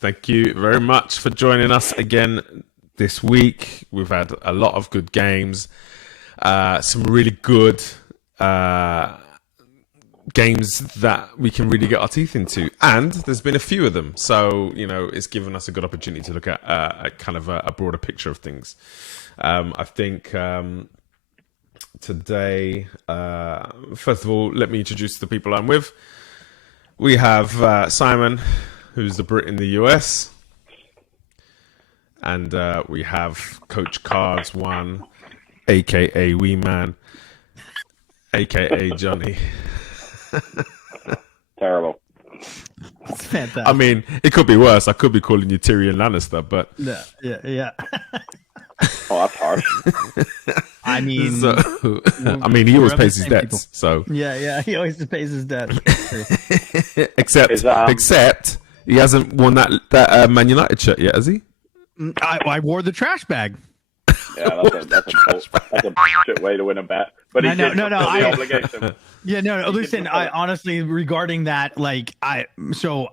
Thank you very much for joining us again this week. We've had a lot of good games, some really good games that we can really get our teeth into, and there's been a few of them. So it's given us a good opportunity to look at kind of a broader picture of things. I think today, first of all, let me introduce the people I'm with. We have Simon, who's the Brit in the US, and we have Coach Cards One, aka Wee Man, aka Johnny. Terrible. It's fantastic. I mean, it could be worse. I could be calling you Tyrion Lannister, but yeah. Oh, that's harsh. I mean, he always pays his debts. People. So yeah, he always pays his debts. except he hasn't won that Man United shirt yet, has he? I wore the trash bag. Yeah, that's a bullshit way to win a bet. But he did fulfill the obligation. Yeah, no. Listen, I honestly, regarding that, I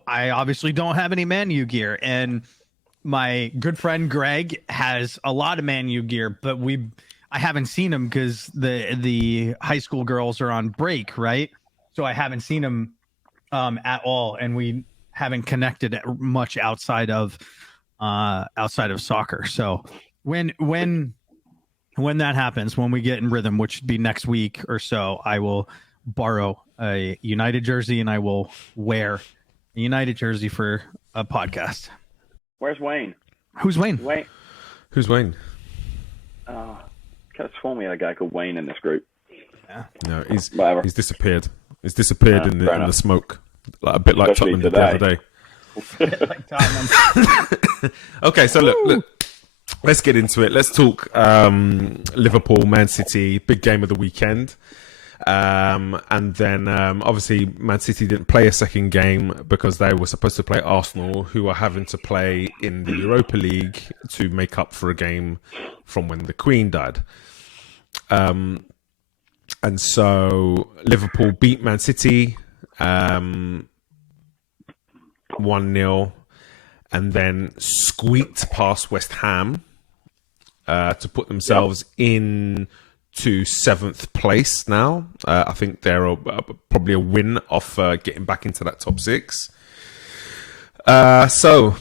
obviously don't have any Man U gear, and my good friend Greg has a lot of Man U gear, but I haven't seen him because the high school girls are on break, right? So I haven't seen him at all, and we haven't connected much outside of soccer. So when that happens, when we get in rhythm, which would be next week or so, I will borrow a United jersey and I will wear a United jersey for a podcast. Where's Wayne? Who's Wayne? Who's Wayne? Could have sworn we had a guy called Wayne in this group. Yeah. No, he's Whatever. disappeared. He's disappeared in the smoke, a bit like Especially Tottenham did the other day. Like Tottenham. Okay, so look, let's get into it. Let's talk Liverpool, Man City, big game of the weekend. And then obviously Man City didn't play a second game because they were supposed to play Arsenal, who are having to play in the Europa League to make up for a game from when the Queen died. And so Liverpool beat Man City 1-0, and then squeaked past West Ham to put themselves in to 7th place now. I think they're probably a win off getting back into that top 6. So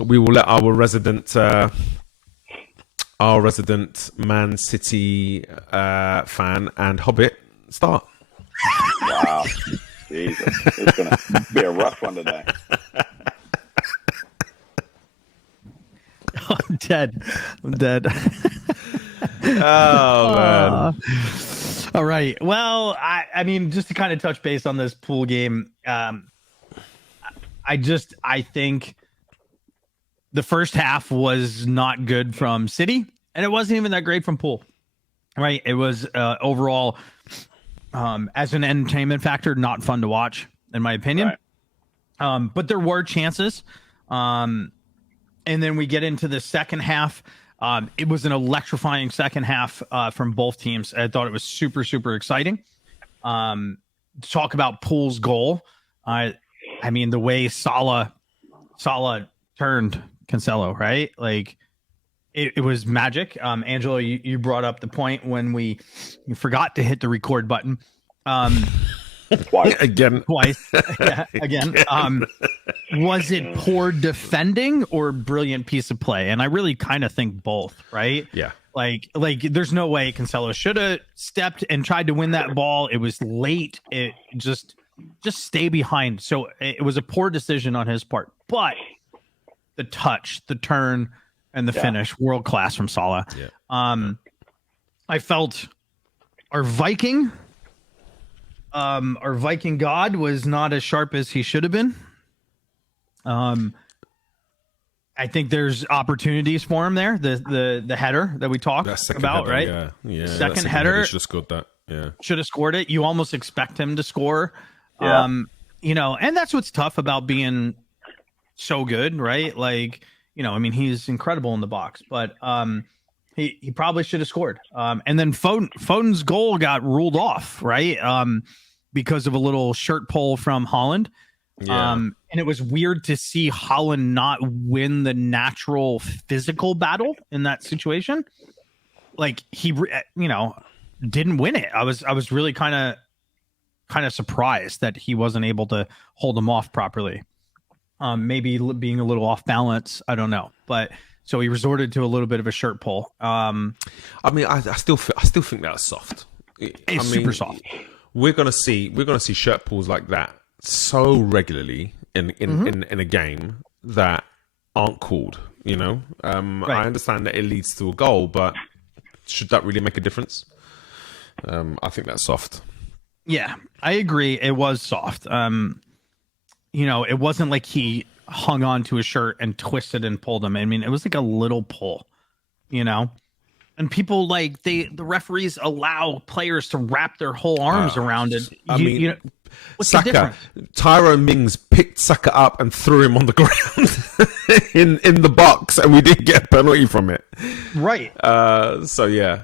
we will let our resident Man City fan and Hobbit start. Wow. Jesus. It's going to be a rough one today. I'm dead. Oh, man. All right. Well, I mean, just to kind of touch base on this pool game, I think the first half was not good from City, and it wasn't even that great from Pool. Right? It was overall, as an entertainment factor, not fun to watch, in my opinion. Right. But there were chances. And then we get into the second half. It was an electrifying second half from both teams. I thought it was super, super exciting. To talk about Pool's goal, I mean, the way Salah turned Cancelo, right? Like, it was magic. Angelo, you brought up the point when we forgot to hit the record button. Twice. Yeah, again. Was it poor defending or brilliant piece of play? And I really kind of think both, right? Yeah. Like there's no way Cancelo should have stepped and tried to win that ball. It was late. It just stay behind. So it was a poor decision on his part. But the touch, the turn, and the finish, world class from Salah. Yeah. I felt our Viking God was not as sharp as he should have been. I think there's opportunities for him there. The header that we talked about, header, right? Yeah. Second header should have scored that. Yeah. Should have scored it. You almost expect him to score. Yeah. And that's what's tough about being so good, right? Like, I mean, he's incredible in the box, but he probably should have scored. And then Foden's goal got ruled off, right? Because of a little shirt pull from Holland. Yeah. And it was weird to see Holland not win the natural physical battle in that situation. Like he, didn't win it. I was really kind of surprised that he wasn't able to hold him off properly. Maybe being a little off balance. I don't know, but so he resorted to a little bit of a shirt pull. I mean, I still think that's soft. It's super soft. We're gonna see shirt pulls like that so regularly in a game that aren't called. Right. I understand that it leads to a goal, but should that really make a difference? I think that's soft. Yeah, I agree. It was soft. It wasn't like he hung on to his shirt and twisted and pulled him. I mean, it was like a little pull, and people the referees allow players to wrap their whole arms around it. What's Saka, the difference? Tyrone Mings picked Saka up and threw him on the ground in the box, and we didn't get a penalty from it. Right. So yeah.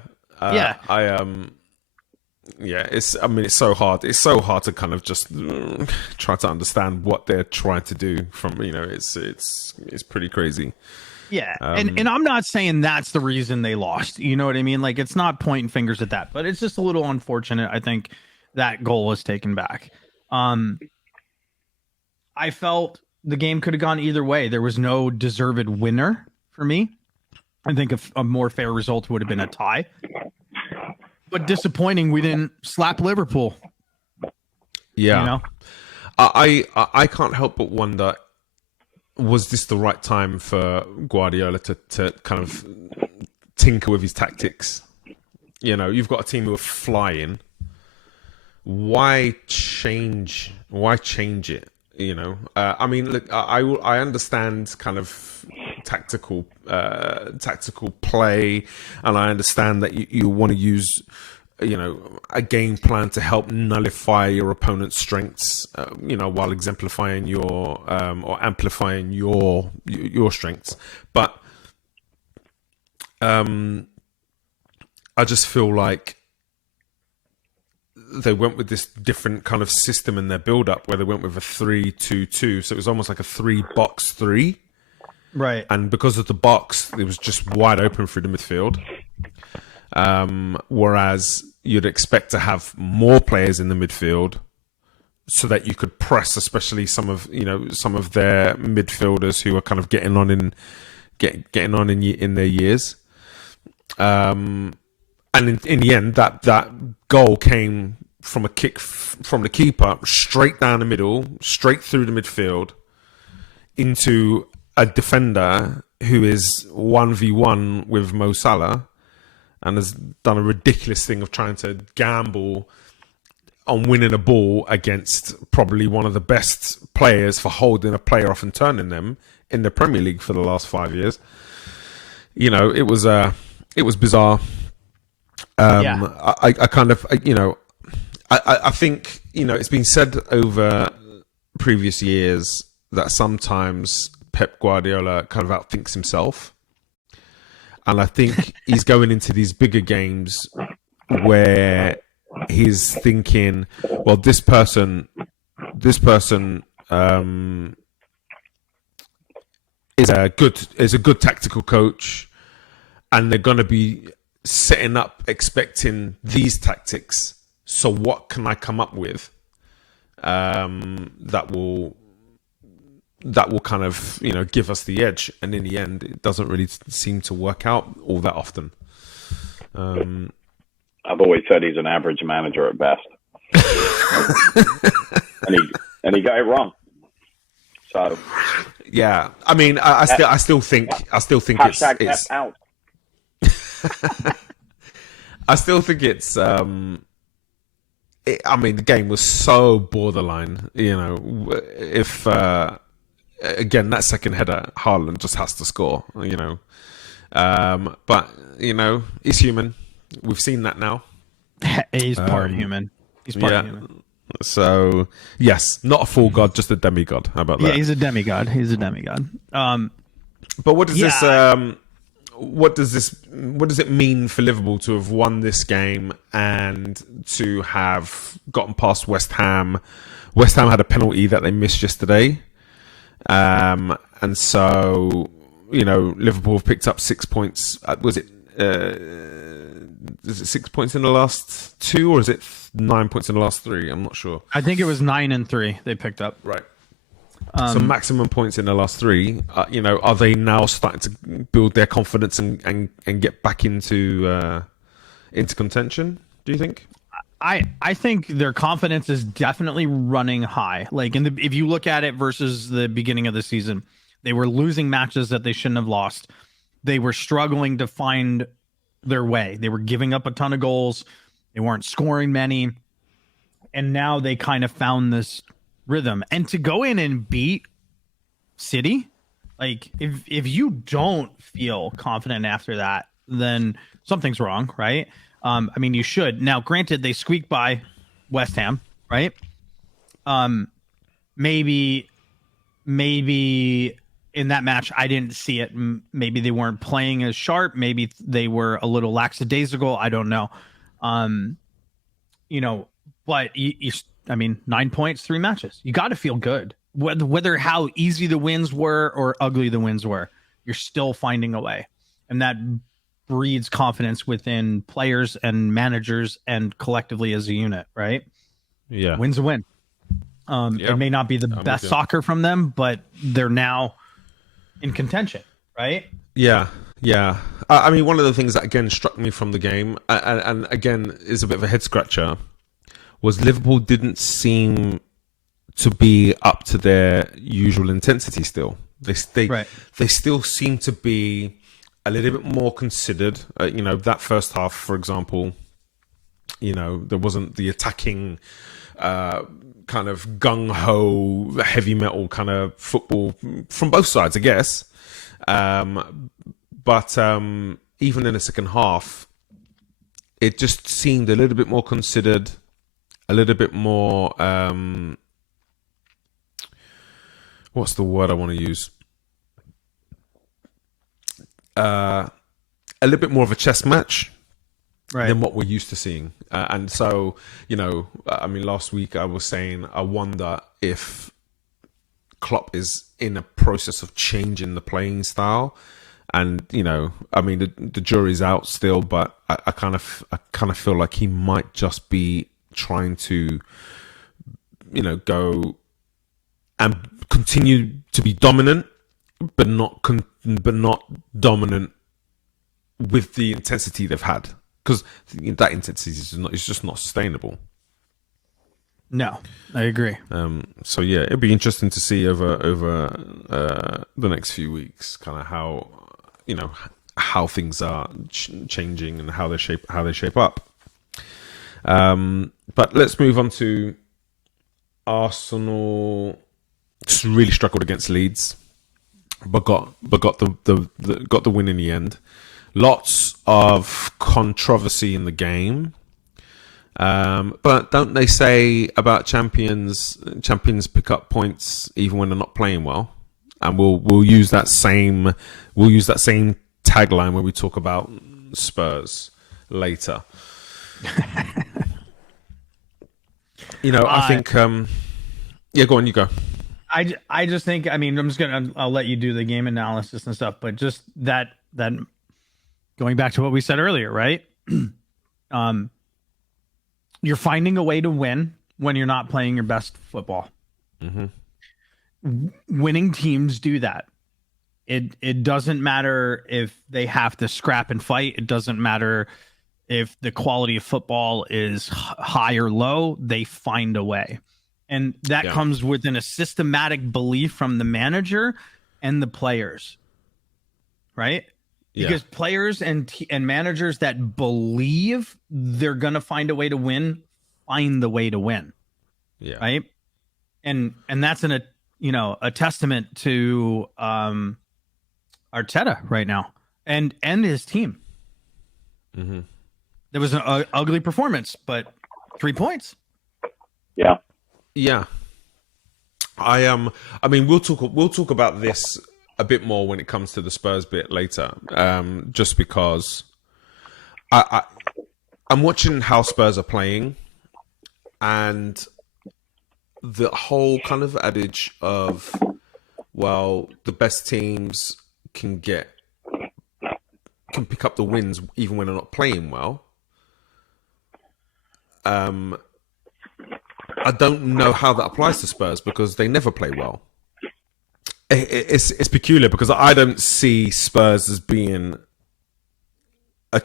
It's so hard. It's so hard to kind of just try to understand what they're trying to do. It's pretty crazy. Yeah, and I'm not saying that's the reason they lost. You know what I mean? Like, it's not pointing fingers at that, but it's just a little unfortunate. I think that goal was taken back. I felt the game could have gone either way. There was no deserved winner for me. I think a more fair result would have been a tie. But disappointing, we didn't slap Liverpool. Yeah, I can't help but wonder: was this the right time for Guardiola to kind of tinker with his tactics? You've got a team who are flying. Why change it? I mean, look, I understand kind of tactical play, and I understand that you want to use a game plan to help nullify your opponent's strengths, while exemplifying your or amplifying your strengths. But I just feel like they went with this different kind of system in their build-up, where they went with a 3-2-2. So it was almost like a 3-box-3. Right. And because of the box, it was just wide open through the midfield. Whereas you'd expect to have more players in the midfield so that you could press, especially some of their midfielders who are kind of getting on in their years. And in the end, that goal came from a kick from the keeper straight down the middle, straight through the midfield into a defender who is 1v1 with Mo Salah and has done a ridiculous thing of trying to gamble on winning a ball against probably one of the best players for holding a player off and turning them in the Premier League for the last 5 years. It was bizarre. I think, it's been said over previous years that sometimes Pep Guardiola kind of outthinks himself. And I think he's going into these bigger games where he's thinking, well, this person is a good tactical coach, and they're going to be setting up expecting these tactics. So what can I come up with that will kind of give us the edge? And in the end, it doesn't really seem to work out all that often. I've always said he's an average manager at best, and he got it wrong. So yeah, I mean, I still think hashtag it's out. I still think it's. I mean, the game was so borderline. If again that second header, Haaland just has to score. But he's human. We've seen that now. He's part human. He's part human. So yes, not a full god, just a demigod. How about that? Yeah, he's a demigod. But what does this? What does it mean for Liverpool to have won this game and to have gotten past West Ham West Ham had a penalty that they missed yesterday. And so, Liverpool have picked up 6 points. Was it 6 points in the last 2, or is it 9 points in the last 3? I'm not sure. I think it was 9 and 3 they picked up. Right. So maximum points in the last 3. Are they now starting to build their confidence and get back into contention? Do you think? I think their confidence is definitely running high. Like if you look at it versus the beginning of the season, they were losing matches that they shouldn't have lost. They were struggling to find their way. They were giving up a ton of goals. They weren't scoring many. And now they kind of found this rhythm. And to go in and beat City, like if you don't feel confident after that, then something's wrong, right? You should. Now, granted, they squeaked by West Ham, right? Maybe in that match, I didn't see it. Maybe they weren't playing as sharp. Maybe they were a little lackadaisical. I don't know. But 9 points, 3 matches. You got to feel good. Whether how easy the wins were or ugly the wins were, you're still finding a way. And that breeds confidence within players and managers and collectively as a unit, right? Yeah. Win's a win. It may not be the best soccer from them, but they're now in contention, right? Yeah. One of the things that again struck me from the game, and again is a bit of a head scratcher, was Liverpool didn't seem to be up to their usual intensity still. They still seem to be a little bit more considered. That first half, for example, there wasn't the attacking kind of gung-ho, heavy metal kind of football from both sides, I guess. But even in the second half, it just seemed a little bit more considered, a little bit more... what's the word I want to use? A little bit more of a chess match than what we're used to seeing. And so, last week I was saying, I wonder if Klopp is in a process of changing the playing style. And, the jury's out still, but I kind of feel like he might just be trying to, go and continue to be dominant, but not dominant with the intensity they've had, because that intensity is just not sustainable. No, I agree. So yeah, it'd be interesting to see over the next few weeks, kind of how things are changing and how they shape up. But let's move on to Arsenal. Just really struggled against Leeds, but got the win in the end. Lots of controversy in the game, but don't they say about champions pick up points even when they're not playing well? And we'll use that same tagline when we talk about Spurs later. I think. Yeah, go on. You go. I just think, I'll let you do the game analysis and stuff, but just that going back to what we said earlier, right? You're finding a way to win when you're not playing your best football. Mm-hmm. Winning teams do that. It doesn't matter if they have to scrap and fight. It doesn't matter if the quality of football is high or low. They find a way. And that comes within a systematic belief from the manager and the players, right? Because players and managers that believe they're going to find a way to win, find the way to win, right? And that's a testament to Arteta right now and his team. Mm-hmm. There was an ugly performance, but 3 points. Yeah. Yeah, we'll talk about this a bit more when it comes to the Spurs bit later. Just because I'm watching how Spurs are playing, and the whole kind of adage of, well, the best teams can pick up the wins even when they're not playing well. I don't know how that applies to Spurs because they never play well. It's peculiar because I don't see Spurs as being a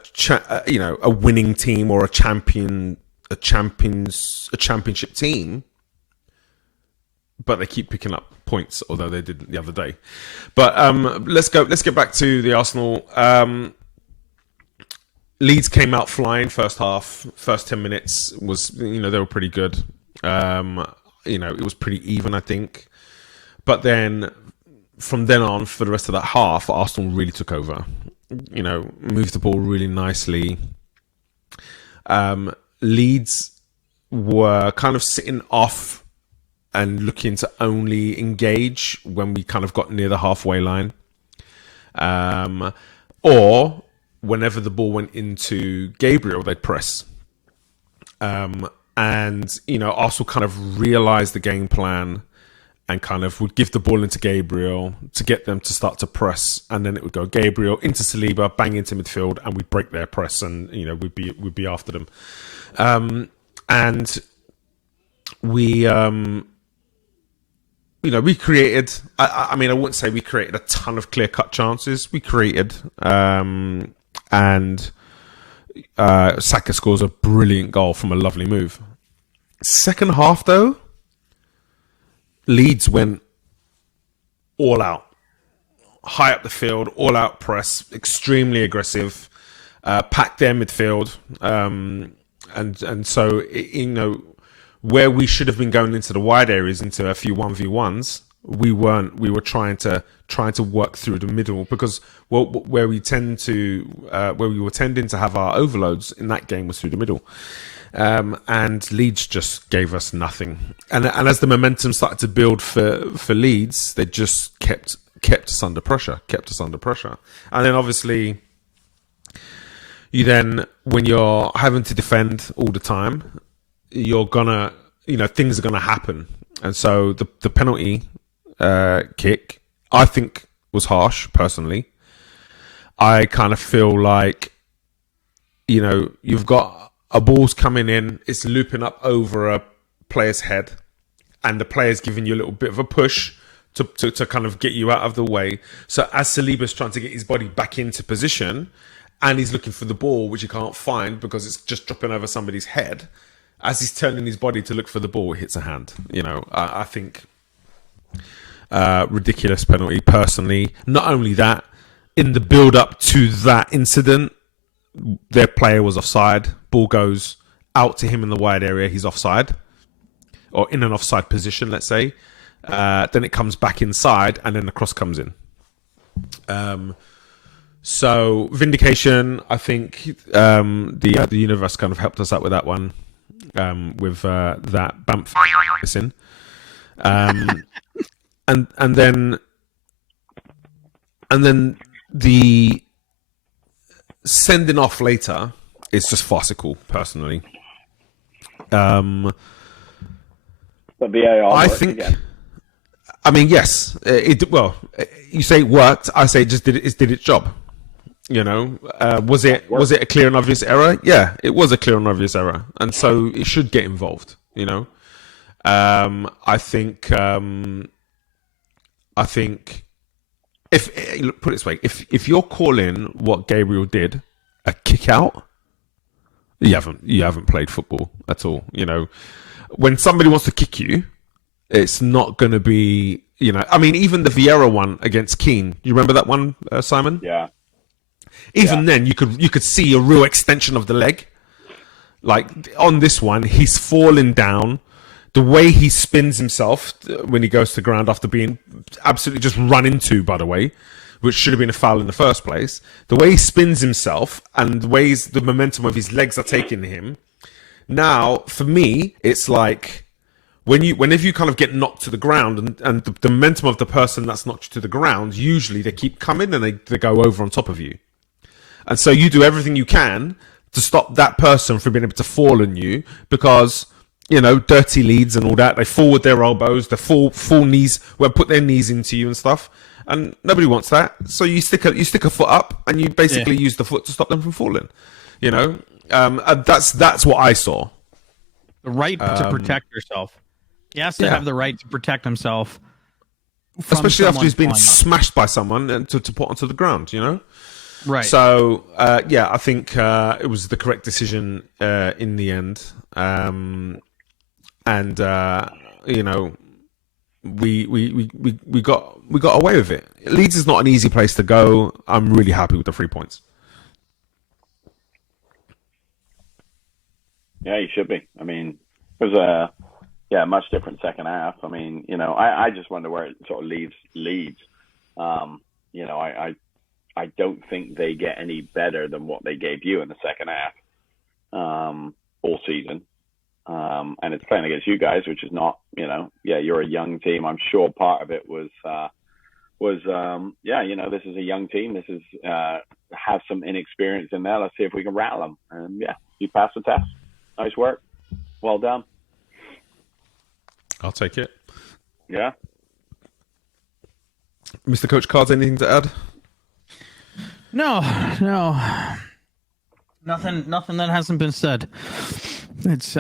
winning team or a championship team, but they keep picking up points, although they didn't the other day. But let's get back to the Arsenal. Leeds came out flying first half. First 10 minutes was, they were pretty good. It was pretty even, I think. But then from then on, for the rest of that half, Arsenal really took over. Moved the ball really nicely. Leeds were kind of sitting off and looking to only engage when we kind of got near the halfway line. Or whenever the ball went into Gabriel, they'd press. And, Arsenal kind of realised the game plan and kind of would give the ball into Gabriel to get them to start to press. And then it would go Gabriel into Saliba, bang into midfield, and we'd break their press and, we'd be after them. And we... we created, I wouldn't say we created a ton of clear-cut chances. We created, and Saka scores a brilliant goal from a lovely move. Second half, though, Leeds went all out. High up the field, all-out press, extremely aggressive, packed their midfield. And so, where we should have been going into the wide areas, into a few 1v1s, we weren't. We were trying to work through the middle because where we were tending to have our overloads in that game was through the middle, and Leeds just gave us nothing. And as the momentum started to build for Leeds, they just kept us under pressure, and then obviously, when you're having to defend all the time, you're gonna, things are gonna happen. And so the penalty kick, I think, was harsh, personally. I kind of feel like, you've got a ball's coming in, it's looping up over a player's head, and the player's giving you a little bit of a push to kind of get you out of the way. So as Saliba's trying to get his body back into position, and he's looking for the ball, which he can't find because it's just dropping over somebody's head, as he's turning his body to look for the ball, it hits a hand. I think ridiculous penalty, personally. Not only that, in the build-up to that incident, their player was offside. Ball goes out to him in the wide area. He's offside, or in an offside position, let's say. Then it comes back inside, and then the cross comes in. So vindication, I think the universe kind of helped us out with that one. With that Bamf missing, and then the sending off later is just farcical, personally. The VAR I think. Again. Yes. You say it worked. I say it just did its job. Was it a clear and obvious error? Yeah, it was a clear and obvious error, and so it should get involved. I think if put it this way, if you're calling what Gabriel did a kick out, you haven't played football at all. When somebody wants to kick you, it's not going to be. Even the Vieira one against Keane. You remember that one, Simon? Yeah. Even then, you could see a real extension of the leg. Like on this one, he's falling down. The way he spins himself when he goes to the ground after being absolutely just run into, by the way, which should have been a foul in the first place. The way he spins himself and the ways the momentum of his legs are taking him. Now, for me, it's like whenever you kind of get knocked to the ground and the momentum of the person that's knocked you to the ground, usually they keep coming and they go over on top of you. And so you do everything you can to stop that person from being able to fall on you, because dirty leads and all that. They forward their elbows, the full knees, put their knees into you and stuff. And nobody wants that. So you stick a foot up and you basically use the foot to stop them from falling. That's what I saw. The right to protect yourself. He has to have the right to protect himself. Especially after he's been smashed by someone and to put onto the ground, Right. So, I think it was the correct decision in the end. We got away with it. Leeds is not an easy place to go. I'm really happy with the 3 points. Yeah, you should be. I mean, it was a much different second half. I mean, I just wonder where it sort of leaves Leeds. I don't think they get any better than what they gave you in the second half all season. And it's playing against you guys, which is not, you're a young team. I'm sure part of it was this is a young team. This is have some inexperience in there. Let's see if we can rattle them. And you passed the test. Nice work. Well done. I'll take it. Yeah. Mr. Coach Cards, anything to add? No. Nothing that hasn't been said. It's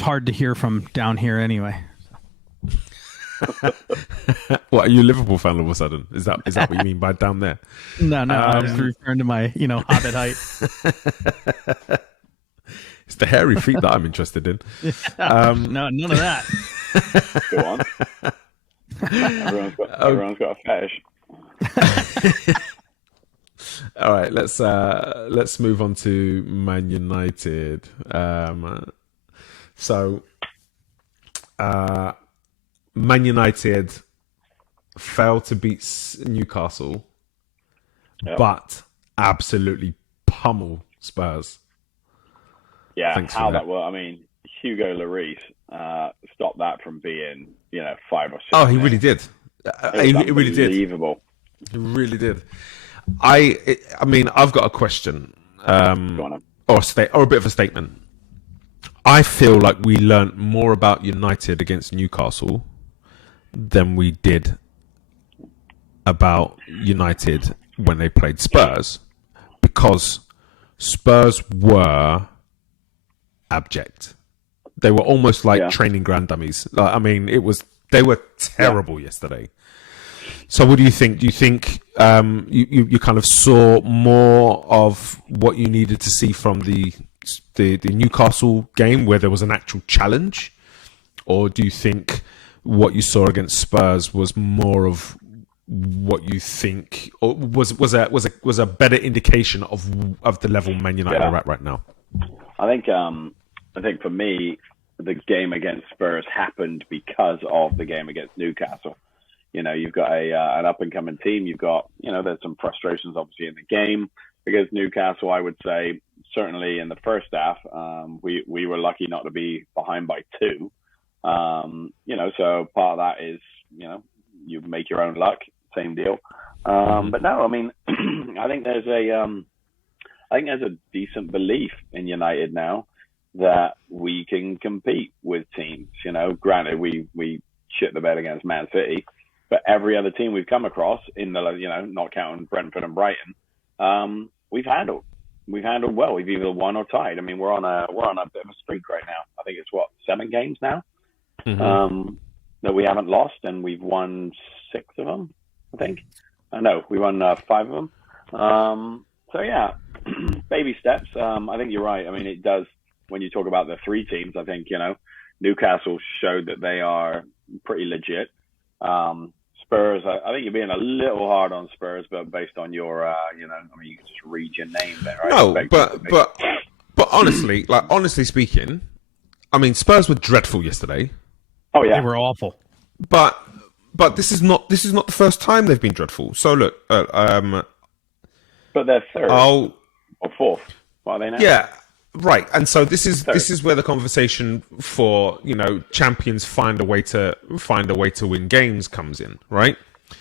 hard to hear from down here anyway. What, are you a Liverpool fan all of a sudden? Is that what you mean by down there? No, I was referring to my, hobbit height. It's the hairy feet that I'm interested in. No, none of that. Go on. Everyone's got a fetish. All right, let's move on to Man United. Man United failed to beat Newcastle, but absolutely pummel Spurs. Yeah, Thanks how for that was. I mean, Hugo Lloris stopped that from being, 5 or 6. Oh, he really did. He really did. Unbelievable. He really did. I've got a question, or a bit of a statement. I feel like we learnt more about United against Newcastle than we did about United when they played Spurs, because Spurs were abject. They were almost like training ground dummies. They were terrible yesterday. So what do you think? Do you think you kind of saw more of what you needed to see from the Newcastle game, where there was an actual challenge, or do you think what you saw against Spurs was more of what you think, or was a better indication of the level Man United are at right now? I think for me, the game against Spurs happened because of the game against Newcastle. You've got an up and coming team. You've got, there's some frustrations obviously in the game against Newcastle. I would say certainly in the first half, we were lucky not to be behind by 2. So part of that is, you make your own luck, same deal. But no, I mean, I think there's a decent belief in United now that we can compete with teams. Granted, we shit the bed against Man City, but every other team we've come across in the, not counting Brentford and Brighton, we've handled well. We've either won or tied. I mean, we're on a bit of a streak right now. I think it's 7 games now that we haven't lost, and we've won 6 of them. I think. No, we won 5 of them. So yeah, baby steps. I think you're right. I mean, it does. When you talk about the 3 teams, I think Newcastle showed that they are pretty legit. Spurs, I think you're being a little hard on Spurs, but based on your, you can just read your name there. Right? No, but honestly speaking, I mean, Spurs were dreadful yesterday. Oh yeah, they were awful. But this is not the first time they've been dreadful. So look, but they're 3rd or 4th. What are they now? Yeah. Right, and so this is where the conversation for champions find a way to win games comes in, right?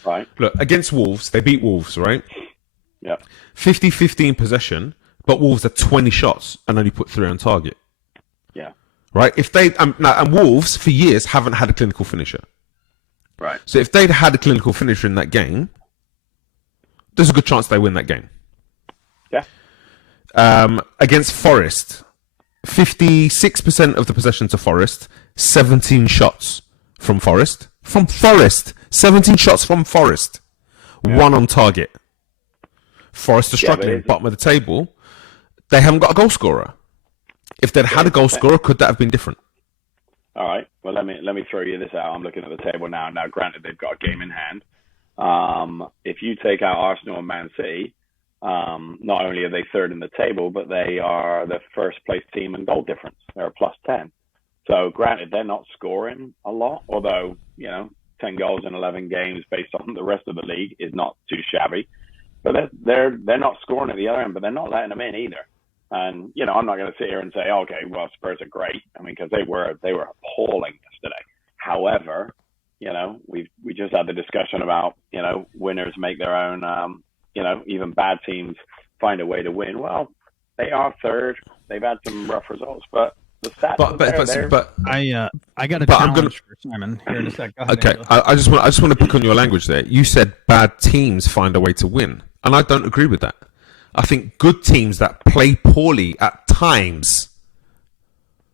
Right. Look, against Wolves, they beat Wolves, right? Yeah. 50-15 possession, but Wolves had 20 shots and only put 3 on target. Yeah. right? If they and Wolves for years haven't had a clinical finisher, Right. so if they'd had a clinical finisher in that game, there's a good chance they win that game. Yeah. Against Forest, 56% of the possession to Forest, 17 shots from Forest. From Forest, 17 shots from Forest, one on target. Forest are struggling, bottom of the table. They haven't got a goal scorer. If they'd had a goal scorer, could that have been different? All right. Well, let me throw you this out. I'm looking at the table now. Now, granted, they've got a game in hand. If you take out Arsenal and Man City, not only are they third in the table, but they are the first place team in goal difference. They're a +10. So, granted, they're not scoring a lot, although 10 goals in 11 games based on the rest of the league is not too shabby. But they're not scoring at the other end, but they're not letting them in either. And I'm not going to sit here and say, okay, well, Spurs are great. I mean, because they were appalling yesterday. However, we just had the discussion about winners make their own. Even bad teams find a way to win. Well, they are third. They've had some rough results, but the stats. But I got a challenge for Simon here in a sec. Okay, I just want to pick on your language there. You said bad teams find a way to win, and I don't agree with that. I think good teams that play poorly at times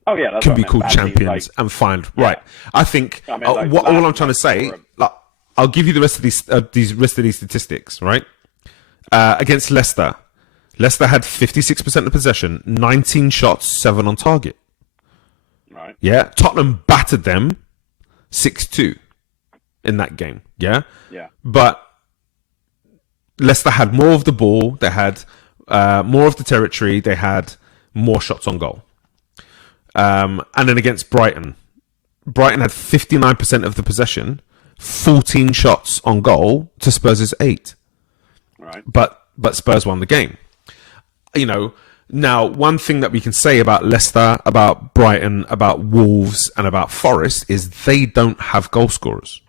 can be called champions and find right. I think all I'm trying to say, I'll give you the rest of these statistics. Right, against Leicester, Leicester had 56% of possession, 19 shots, 7 on target. Right. Yeah, Tottenham battered them 6-2 in that game. Yeah. Yeah. But Leicester had more of the ball. They had more of the territory. They had more shots on goal. And then against Brighton had 59% of the possession, 14 shots on goal to Spurs' 8. Right. But Spurs won the game. Now, one thing that we can say about Leicester, about Brighton, about Wolves, and about Forest is they don't have goal scorers.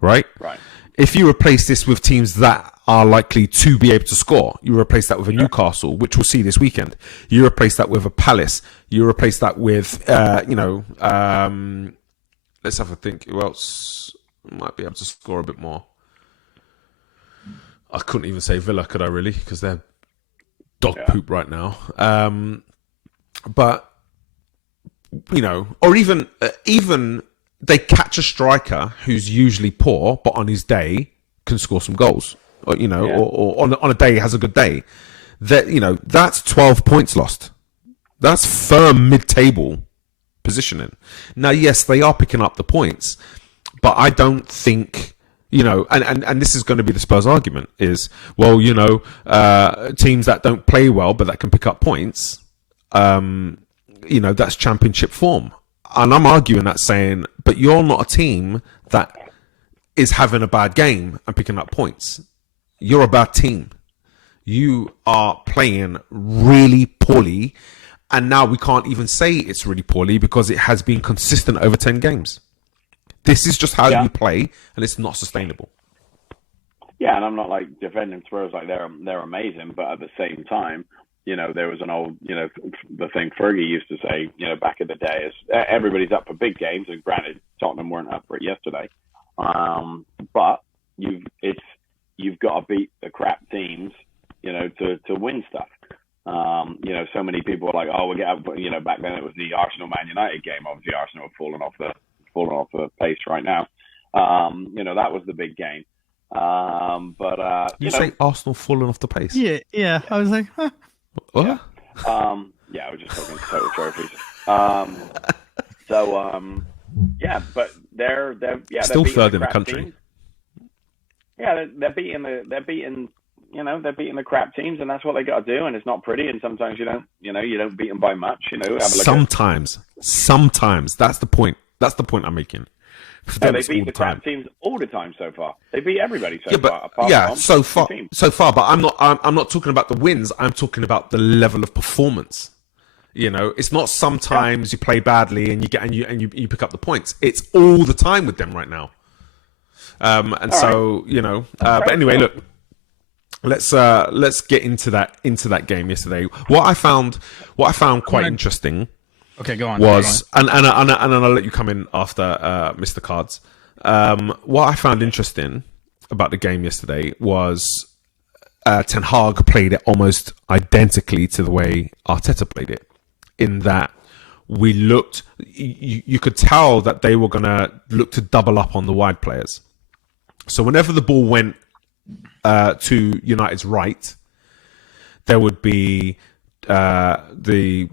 Right? Right. If you replace this with teams that are likely to be able to score, you replace that with a Newcastle, which we'll see this weekend. You replace that with a Palace. You replace that with, let's have a think. Who else might be able to score a bit more? I couldn't even say Villa, could I really? Because they're dog poop right now. But, or even they catch a striker who's usually poor, but on his day can score some goals. Or on a day he has a good day. That's 12 points lost. That's firm mid-table positioning. Now, yes, they are picking up the points, but I don't think and this is going to be the Spurs argument is, well, teams that don't play well but that can pick up points, that's championship form. And I'm arguing that, saying, but you're not a team that is having a bad game and picking up points. You're a bad team. You are playing really poorly. And now we can't even say it's really poorly because it has been consistent over 10 games. This is just how you play, and it's not sustainable. Yeah, and I'm not defending Spurs like they're amazing, but at the same time, there was an old, the thing Fergie used to say, back in the day is everybody's up for big games, and granted, Tottenham weren't up for it yesterday, but you've got to beat the crap teams, to win stuff. So many people are like, oh, we'll get up, back then it was the Arsenal Man United game. Obviously, Arsenal have fallen off the pace right now. That was the big game. But you say Arsenal falling off the pace? Yeah. I was like, huh. What? Yeah. I was just talking total trophies. But they're still third in the country. Teams. Yeah, they're beating the crap teams, and that's what they got to do. And it's not pretty, and sometimes you don't beat them by much. Have a look sometimes. That's the point. That's the point I'm making. They beat the crap teams all the time so far. They beat everybody so far. So far. But I'm not talking about the wins. I'm talking about the level of performance. It's not sometimes you play badly and you pick up the points. It's all the time with them right now. But anyway, look. Let's get into that game yesterday. What I found quite interesting Okay, go on. Was and I'll let you come in after Mr. Cards. What I found interesting about the game yesterday was Ten Hag played it almost identically to the way Arteta played it. In that we looked, you could tell that they were going to look to double up on the wide players. So whenever the ball went to United's right, there would be the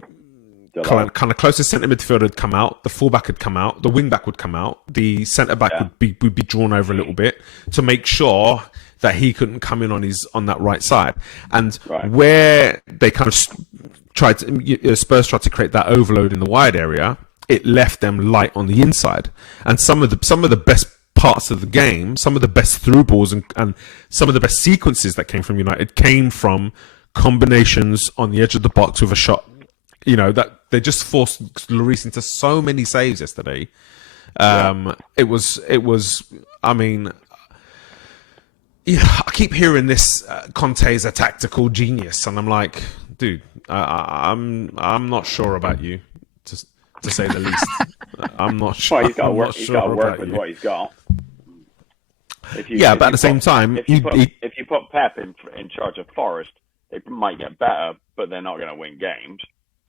kind of closest centre midfielder would come out, the fullback would come out, the wing back would come out, the centre back would be drawn over a little bit to make sure that he couldn't come in on that right side. And where they kind of Spurs tried to create that overload in the wide area, it left them light on the inside. And some of the best parts of the game, some of the best through balls and some of the best sequences that came from United came from combinations on the edge of the box with a shot. That they just forced Lloris into so many saves yesterday. It was. I mean, I keep hearing this. Conte is a tactical genius, and I'm like, dude, I'm not sure about you, to say the least. I'm not sure. Well, he's got to work. He's got to work with what he's got. But at the same time, if you put Pep in charge of Forest, they might get better, but they're not going to win games.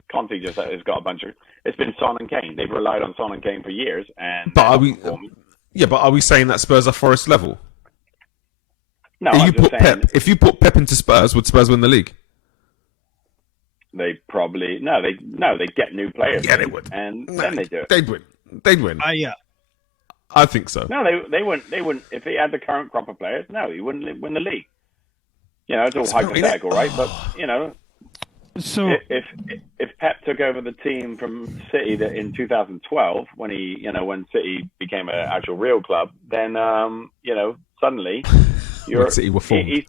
Conte just has got a bunch of. It's been Son and Kane. They've relied on Son and Kane for years, and but are we? But are we saying that Spurs are Forest level? No, if you put Pep into Spurs, would Spurs win the league? They probably they get new players. Yeah, they would, and then they do it. They'd win. Yeah, I think so. No, they wouldn't. They wouldn't if they had the current crop of players. No, he wouldn't win the league. It's all hypothetical, right? But So if Pep took over the team from City in 2012, when City became an actual real club, then suddenly when City were formed.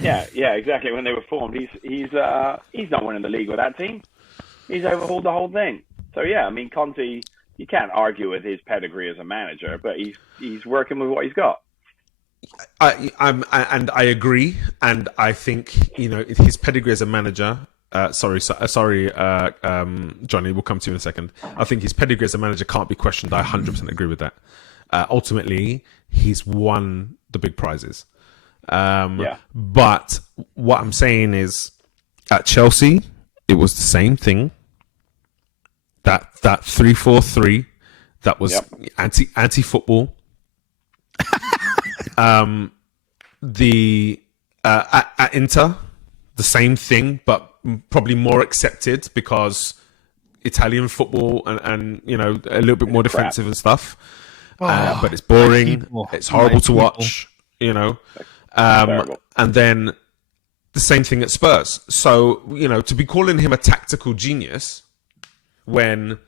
Yeah, exactly. When they were formed, he's not winning the league with that team. He's overhauled the whole thing. So yeah, I mean Conte, you can't argue with his pedigree as a manager, but he's working with what he's got. I agree, and I think his pedigree as a manager. Sorry, Johnny. We'll come to you in a second. I think his pedigree as a manager can't be questioned. I 100% agree with that. Ultimately, he's won the big prizes. But what I'm saying is, at Chelsea, it was the same thing. That 3-4-3, that was anti football. At Inter, the same thing, but probably more accepted because Italian football and a little bit more defensive and stuff. But it's boring. It's horrible to watch. And then the same thing at Spurs. So to be calling him a tactical genius when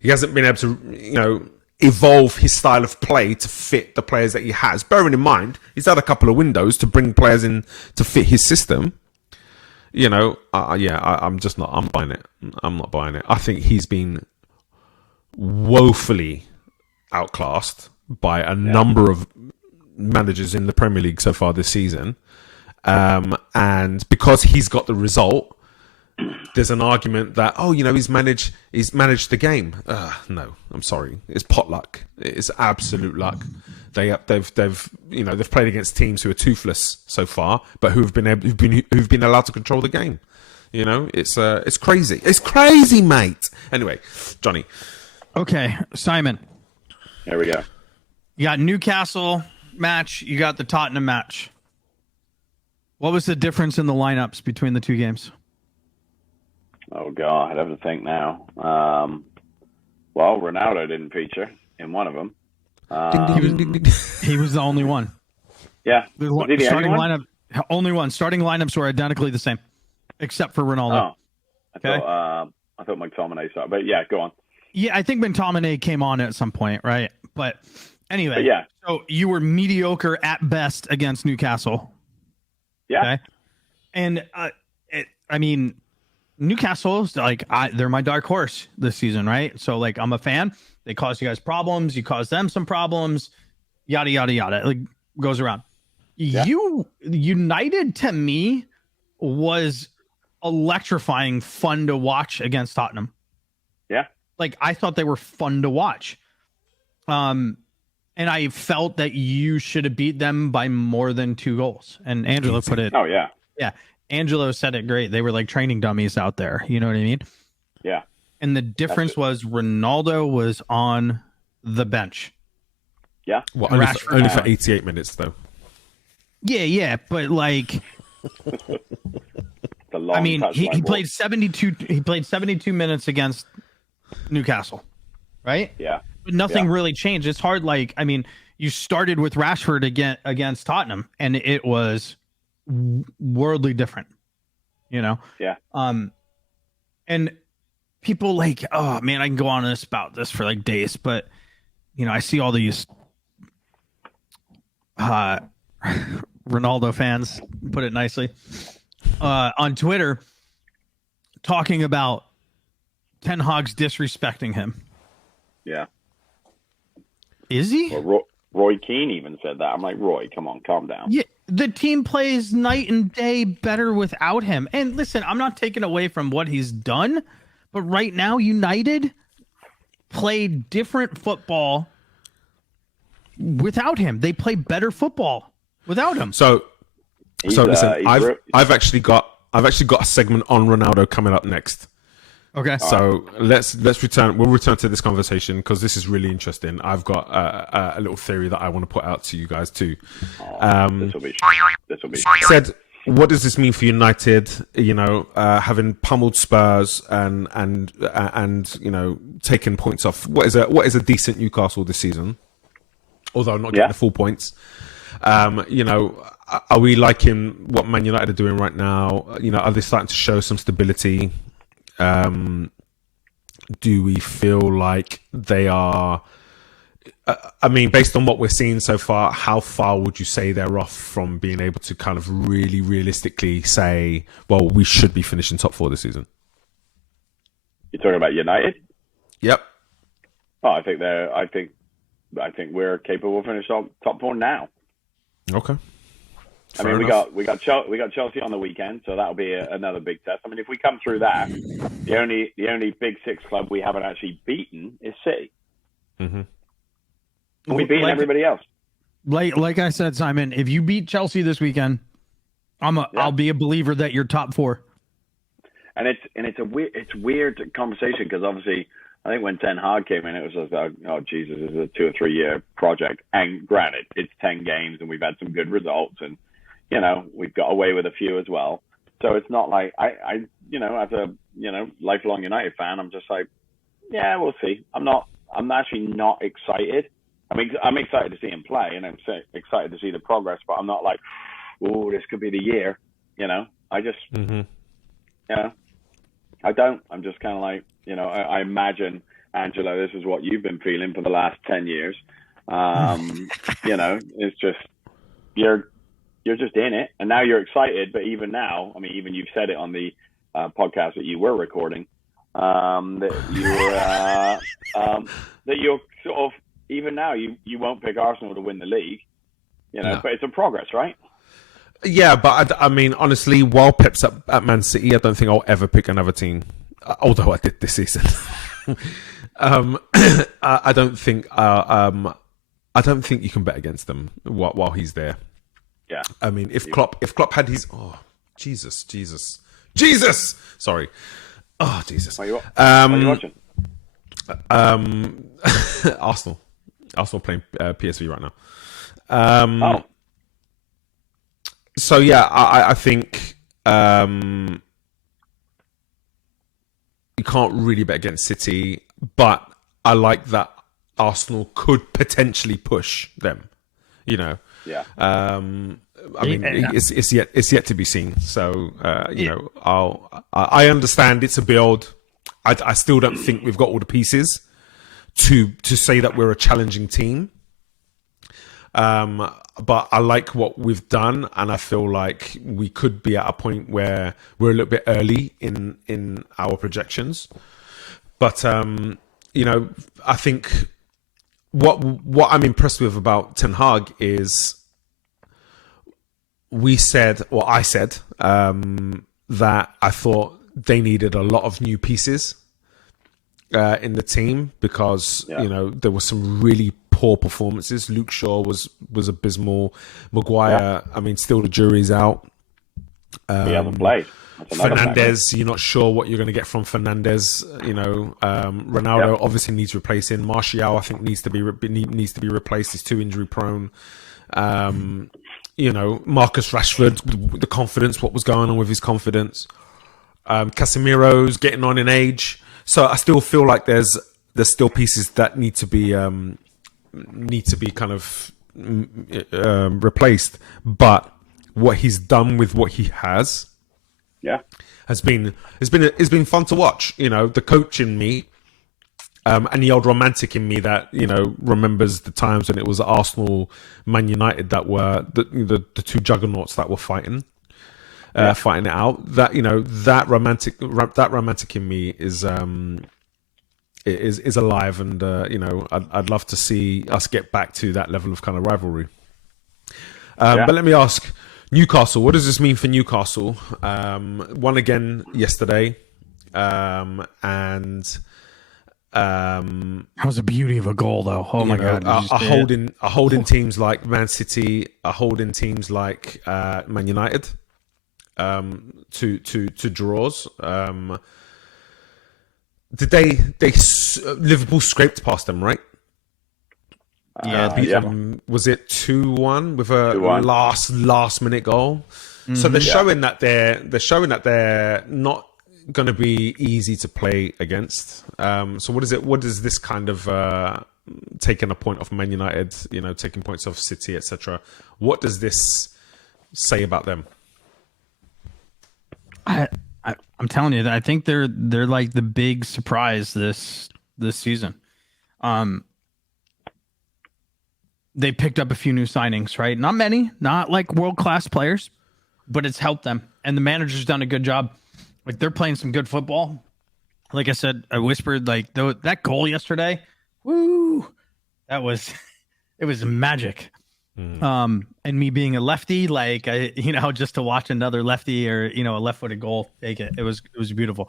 he hasn't been able to evolve his style of play to fit the players that he has. Bearing in mind, he's had a couple of windows to bring players in to fit his system. I'm just not. I'm buying it. I'm not buying it. I think he's been woefully outclassed by a number of managers in the Premier League so far this season, and because he's got the result, there's an argument that he's managed the game. No, I'm sorry, it's pot luck. It's absolute luck. They've played against teams who are toothless so far, but who've been allowed to control the game. It's crazy. It's crazy, mate. Anyway, Johnny. Okay, Simon. There we go. You got Newcastle match. You got the Tottenham match. What was the difference in the lineups between the two games? Oh God, I'd have to think now. Ronaldo didn't feature in one of them. He was the only one. Yeah. Was he the starting lineup, only one. Starting lineups were identically the same, except for Ronaldo. I thought McTominay started, but yeah, go on. Yeah, I think McTominay came on at some point, right? But anyway, yeah. So you were mediocre at best against Newcastle. Yeah. Okay? And Newcastle's they're my dark horse this season, right? So I'm a fan. They cause you guys problems. You cause them some problems. Yada yada yada. Goes around. Yeah. United to me was electrifying, fun to watch against Tottenham. Yeah. like I thought they were fun to watch. And I felt that you should have beat them by more than 2 goals. And Angelo put it. Oh yeah. Yeah. Angelo said it great. They were like training dummies out there. You know what I mean? Yeah. And the difference was Ronaldo was on the bench. Yeah. Well, only for 88 minutes though. Yeah. But like, I mean, he played 72. He played 72 minutes against Newcastle, right? Yeah. But nothing really changed. It's hard. Like, I mean, you started with Rashford against Tottenham, and it was worldly different, you know? Yeah. And people like, oh man, I can go on about this for like days, but you know, I see all these Ronaldo fans, put it nicely, on Twitter talking about Ten Hag's disrespecting him. Yeah. Is he? Well, Roy Keane even said that. I'm like, Roy, come on, calm down. Yeah, the team plays night and day better without him. And listen, I'm not taking away from what he's done, but right now, United play different football without him. They play better football without him. So listen, I've actually got a segment on Ronaldo coming up next. Okay. So let's return. We'll return to this conversation because this is really interesting. I've got a little theory that I want to put out to you guys too. This will be. Said, what does this mean for United? You know, having pummeled Spurs and you know, taking points off. What is a decent Newcastle this season? Although not getting the full points. You know, are we liking what Man United are doing right now? You know, are they starting to show some stability? Do we feel like they are? I mean, based on what we're seeing so far, how far would you say they're off from being able to kind of really realistically say, well, we should be finishing top 4 this season? You're talking about United? Yep. Oh, I think we're capable of finishing top 4 now. Okay. I mean, we got Chelsea on the weekend, so that'll be another big test. I mean, if we come through that, the only Big Six club we haven't actually beaten is City. Mm-hmm. We've beaten everybody else. Like I said, Simon, if you beat Chelsea this weekend, I'll be a believer that you're top 4. And it's weird conversation because obviously I think when Ten Hag came in, it was just like, oh Jesus, this is a 2 or 3 year project. And granted, it's 10 games and we've had some good results and you know we've got away with a few as well. So it's not like I you know, as a lifelong United fan, I'm just like, yeah, we'll see. I'm actually not excited. I mean, I'm excited to see him play and I'm excited to see the progress, but I'm not like, oh, this could be the year. You know, I just, you know, I don't. I'm just kind of like, you know, I imagine, Angelo, this is what you've been feeling for the last 10 years. You know, it's just, you're just in it and now you're excited. But even now, I mean, even you've said it on the podcast that you were recording, that you're sort of, even now, you won't pick Arsenal to win the league, you know, but it's a progress, right? Yeah, but I mean, honestly, while Pep's at Man City, I don't think I'll ever pick another team, although I did this season. I don't think you can bet against them while he's there. Yeah. I mean, if Klopp had his Jesus, sorry, Jesus. What are you watching? Arsenal playing PSV right now. So yeah, I think you can't really bet against City, but I like that Arsenal could potentially push them. You know. Yeah. I mean, it's yet to be seen. So you know, I understand it's a build. I still don't think we've got all the pieces to say that we're a challenging team. But I like what we've done, and I feel like we could be at a point where we're a little bit early in our projections. But you know, I think what I'm impressed with about Ten Hag is I said that I thought they needed a lot of new pieces. in the team because there were some really poor performances. Luke Shaw was abysmal. Maguire, I mean, still the jury's out. He hasn't played. Fernandez, you're not sure what you're going to get from Fernandez. Ronaldo obviously needs replacing. Martial, I think, needs to be replaced. He's too injury prone. Marcus Rashford, the confidence, what was going on with his confidence. Casemiro's getting on in age, so I still feel like there's still pieces that need to be kind of replaced. But what he's done with what he has, has been fun to watch. The coach in me, and the old romantic in me that remembers the times when it was Arsenal, Man United that were the two juggernauts that were fighting it out. That romantic in me is alive, and I'd love to see us get back to that level of kind of rivalry. But let me ask, Newcastle, what does this mean for Newcastle? Won again yesterday, and that was a beauty of a goal, though. Oh my god! Holding teams like Man City, holding teams like Man United to draws. Did they Liverpool scraped past them, right? Was it 2-1 with a 2-1. last minute goal? Mm-hmm. So they're showing that they're not going to be easy to play against. So what is this kind of taking a point off Man United, taking points off City, etc. What does this say about them? I'm telling you that I think they're like the big surprise this season. They picked up a few new signings, right? Not many, not like world-class players, but it's helped them. And the manager's done a good job. Like, they're playing some good football. Like I said, I whispered, like, that goal yesterday, woo, it was magic. And me being a lefty, like, just to watch another lefty or, a left-footed goal take it. It was beautiful.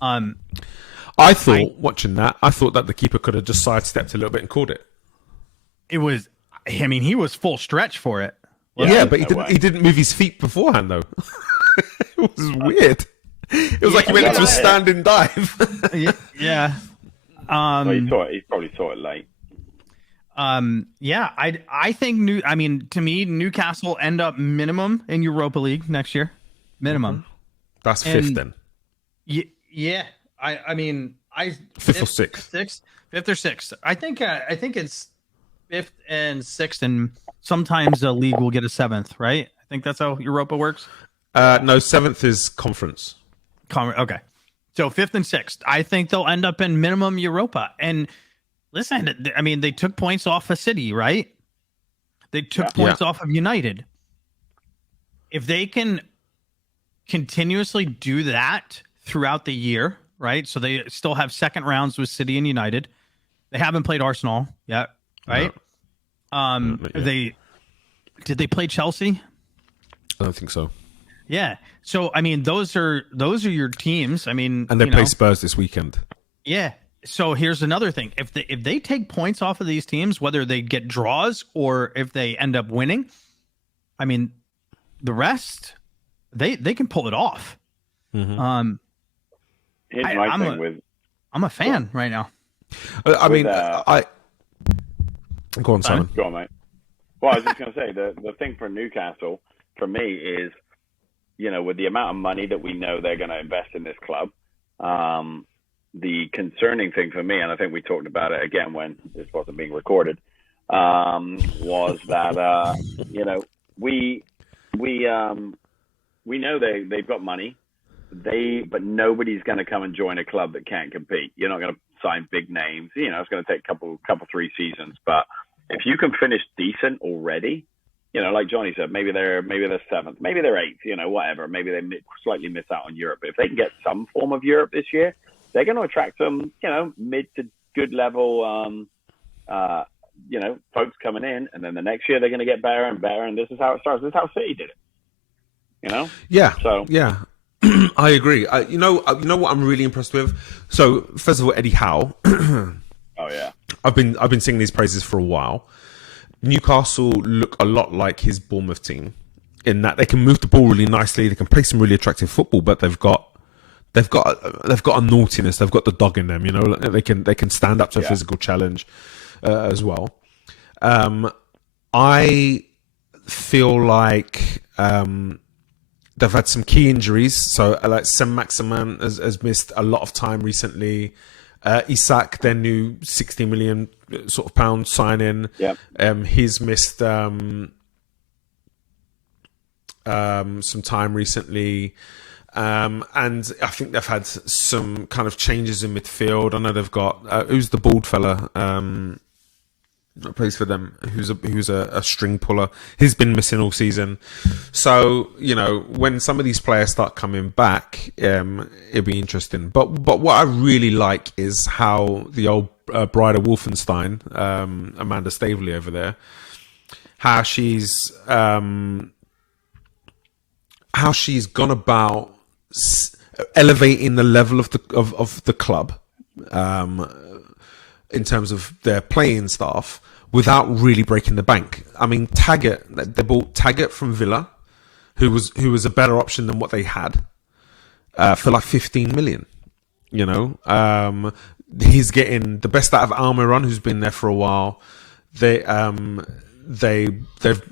I thought, watching that, that the keeper could have just sidestepped a little bit and caught it. It was, he was full stretch for it. But he didn't move his feet beforehand, though. It was weird. It was like he went into a standing dive. Yeah. He probably saw it late. I think to me, Newcastle end up minimum in Europa League next year. Minimum. That's fifth then. Yeah. Fifth or sixth. Fifth or sixth. I think it's fifth and sixth, and sometimes a league will get a seventh, right? I think that's how Europa works. No, seventh is conference. Okay. So fifth and sixth. I think they'll end up in minimum Europa. And listen, they took points off of City, right? They took points off of United. If they can continuously do that throughout the year, right? So they still have second rounds with City and United. They haven't played Arsenal yet, right? No. Did they play Chelsea? I don't think so. Yeah. So those are your teams. And they play Spurs this weekend. Yeah. So here's another thing. If they take points off of these teams, whether they get draws or if they end up winning, the rest they can pull it off. Mm-hmm. I'm a fan right now. Go on, Simon. Go on, mate. Well, I was just going to say the thing for Newcastle for me is, with the amount of money that we know they're going to invest in this club, the concerning thing for me, and I think we talked about it again when this wasn't being recorded, was that we know they've got money, but nobody's going to come and join a club that can't compete. You're not going to sign big names. It's going to take a couple 3 seasons, but if you can finish decent already. Like Johnny said, maybe they're seventh, maybe they're eighth, whatever. Maybe they slightly miss out on Europe. But if they can get some form of Europe this year, they're going to attract some, mid to good level, folks coming in. And then the next year they're going to get better and better. And this is how it starts. This is how City did it. Yeah. So yeah. I agree. You know what I'm really impressed with. So first of all, Eddie Howe. Oh yeah, I've been singing these praises for a while. Newcastle look a lot like his Bournemouth team in that they can move the ball really nicely. They can play some really attractive football, but they've got a naughtiness. They've got the dog in them. You know, they can stand up to a physical challenge as well. I feel like they've had some key injuries. So like Saint-Maximin has missed a lot of time recently. Isak, their new 60 million sort of pound signing, he's missed some time recently. And I think they've had some kind of changes in midfield. I know they've got who's the bald fella that plays for them, who's a string puller. He's been missing all season. So, you know, when some of these players start coming back, it'll be interesting. But what I really like is how the old bride of Wolfenstein, Amanda Staveley over there, how she's gone about elevating the level of the club in terms of their playing staff without really breaking the bank. I mean, Taggart, they bought Taggart from Villa, who was a better option than what they had for like 15 million. You know, he's getting the best out of Almiron, who's been there for a while. They've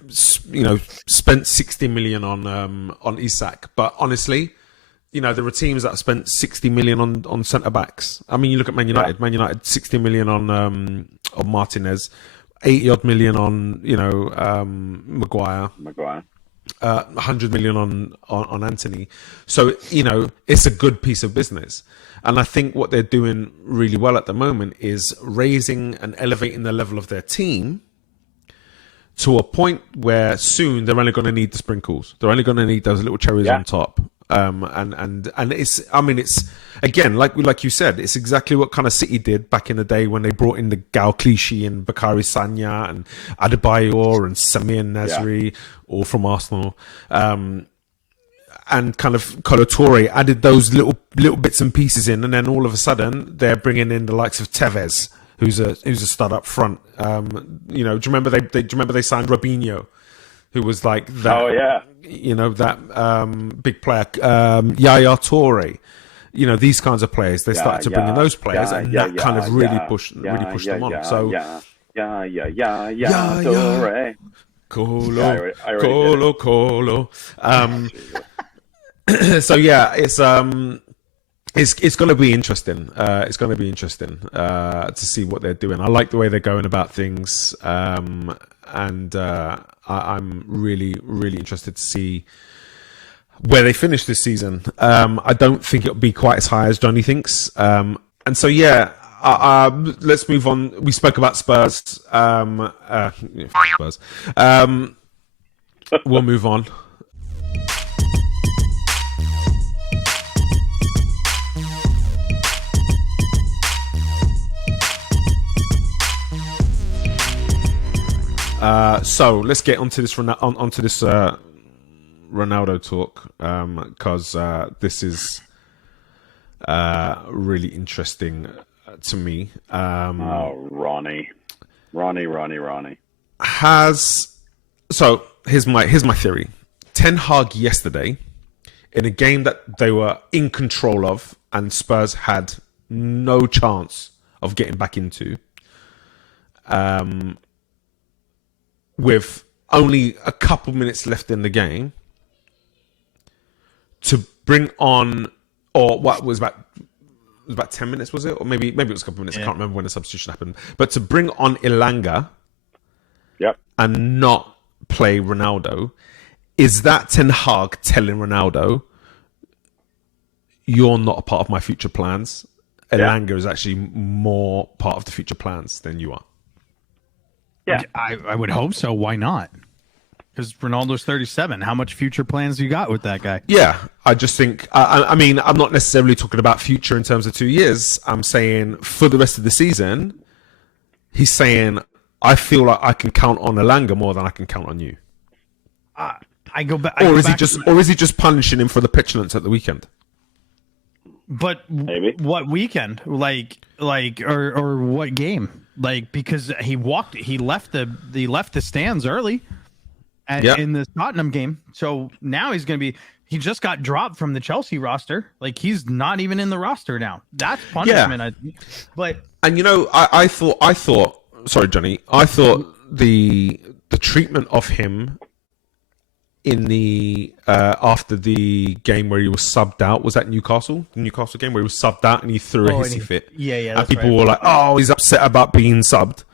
spent 60 million on Isak, but honestly, you know, there are teams that have spent 60 million on centre backs. I mean, you look at Man United. Man United 60 million on Martinez, 80 odd million on Maguire. 100 million on Anthony. So, you know, it's a good piece of business. And I think what they're doing really well at the moment is raising and elevating the level of their team to a point where soon they're only going to need the sprinkles. They're only going to need those little cherries on top. And it's again, like you said, it's exactly what kind of City did back in the day when they brought in the Gal Clichy and Bakary Sagna and Adebayor and Samir Nasri, all from Arsenal. And kind of Kolo Touré added those little bits and pieces in, and then all of a sudden they're bringing in the likes of Tevez, who's a stud up front. You know, do you remember they signed Robinho, who was like that? Oh yeah. You know, that big player, Yaya Toure. You know, these kinds of players. They started to bring in those players, and that kind of really pushed them on. So Toure. Colo. So yeah, it's going to be interesting. It's going to be interesting to see what they're doing. I like the way they're going about things, and I'm really, really interested to see where they finish this season. I don't think it'll be quite as high as Johnny thinks. And so yeah, let's move on. We spoke about Spurs. Spurs. We'll move on. So let's get onto this Ronaldo talk, because this is really interesting to me. Ronnie. So here's my theory. Ten Hag yesterday, in a game that they were in control of and Spurs had no chance of getting back into, with only a couple minutes left in the game, to bring on, or what was about 10 minutes, was it? Or maybe it was a couple of minutes. Yeah. I can't remember when the substitution happened. But to bring on Ilanga and not play Ronaldo, is that Ten Hag telling Ronaldo, you're not a part of my future plans? Ilanga is actually more part of the future plans than you are. Yeah, I would hope so. Why not? Because Ronaldo's 37. How much future plans you got with that guy? Yeah, I just think, I mean, I'm not necessarily talking about future in terms of 2 years. I'm saying for the rest of the season, he's saying, I feel like I can count on Elanga more than I can count on you. I I go back. Or is he just punishing him for the petulance at the weekend? But Maybe. what weekend? Or what game? Like, because he left the stands early in the Tottenham game. So now he just got dropped from the Chelsea roster. Like, he's not even in the roster now. That's punishment. Yeah. And I thought, sorry, Johnny, I thought the treatment of him in the after the game where he was subbed out was that the Newcastle game where he was subbed out and he threw a hissy fit. Yeah. And people were like, "Oh, he's upset about being subbed."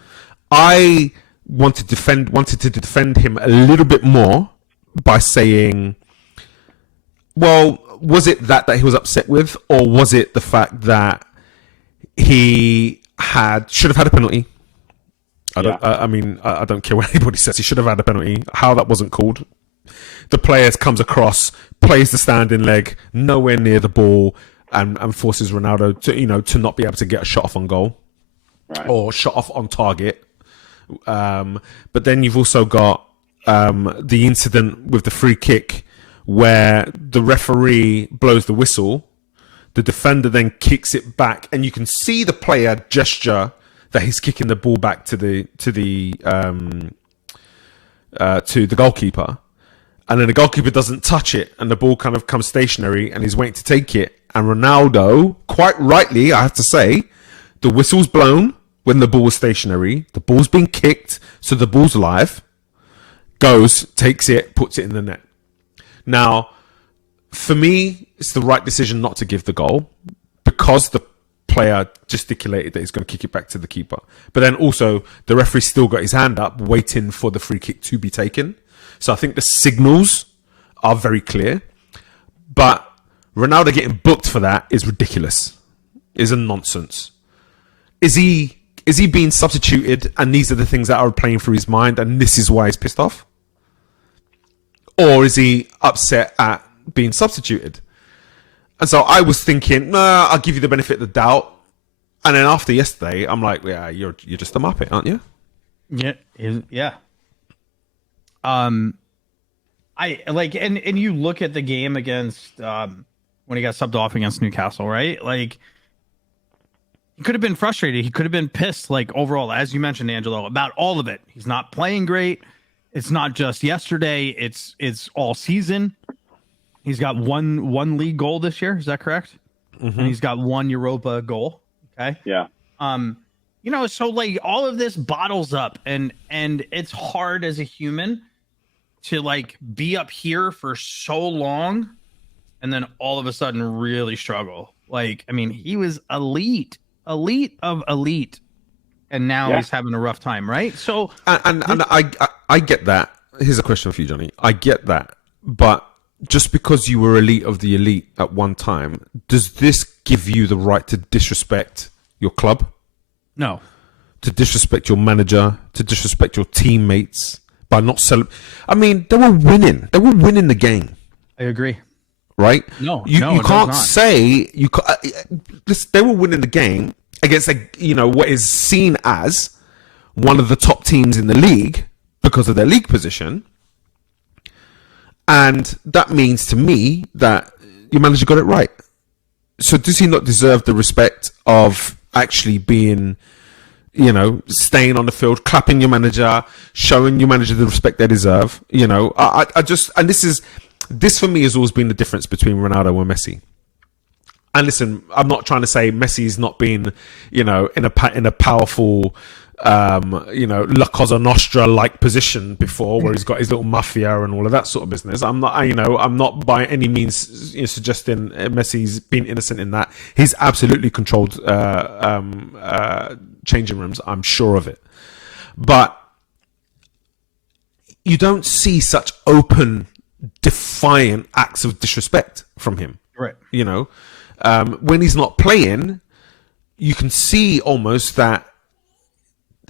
I wanted to defend him a little bit more by saying, well, was it that he was upset with, or was it the fact that he should have had a penalty? I don't care what anybody says. He should have had a penalty. How that wasn't called. The player comes across, plays the standing leg, nowhere near the ball, and forces Ronaldo to not be able to get a shot off on goal, right, or shot off on target. But then you've also got the incident with the free kick where the referee blows the whistle, the defender then kicks it back, and you can see the player gesture that he's kicking the ball back to the goalkeeper. And then the goalkeeper doesn't touch it, and the ball kind of comes stationary, and he's waiting to take it. And Ronaldo, quite rightly, I have to say, the whistle's blown when the ball was stationary. The ball's been kicked, so the ball's live. Goes, takes it, puts it in the net. Now, for me, it's the right decision not to give the goal because the player gesticulated that he's going to kick it back to the keeper. But then also, the referee still got his hand up, waiting for the free kick to be taken. So I think the signals are very clear, but Ronaldo getting booked for that is ridiculous. Is a nonsense. Is he being substituted, and these are the things that are playing through his mind, and this is why he's pissed off? Or is he upset at being substituted? And so I was thinking, nah, I'll give you the benefit of the doubt. And then after yesterday, I'm like, yeah, you're just a muppet, aren't you? Yeah. I like, and you look at the game against when he got subbed off against Newcastle, right? Like, he could have been frustrated. He could have been pissed, like, overall, as you mentioned, Angelo, about all of it. He's not playing great. It's not just yesterday. It's all season. He's got one league goal this year. Is that correct? Mm-hmm. And he's got one Europa goal. Okay. Yeah. So like all of this bottles up, and it's hard as a human to like be up here for so long and then all of a sudden really struggle. Like, I mean, he was elite of elite, and now he's having a rough time, right? So and I get that. Here's a question for you, Johnny. I get that, but just because you were elite of the elite at one time, does this give you the right to disrespect your club? No. To disrespect your manager, to disrespect your teammates by not celebrating. I mean, they were winning. They were winning the game. I agree. Right? No, you can't say you. They were winning the game against what is seen as one of the top teams in the league because of their league position, and that means to me that your manager got it right. So does he not deserve the respect of actually being, staying on the field, clapping your manager, showing your manager the respect they deserve? This for me has always been the difference between Ronaldo and Messi. And listen, I'm not trying to say Messi's not been, in a powerful, La Cosa Nostra like position before, where he's got his little mafia and all of that sort of business. I'm not by any means suggesting Messi's been innocent in that. He's absolutely controlled changing rooms. I'm sure of it, but you don't see such open, defiant acts of disrespect from him, right? When he's not playing, you can see almost that.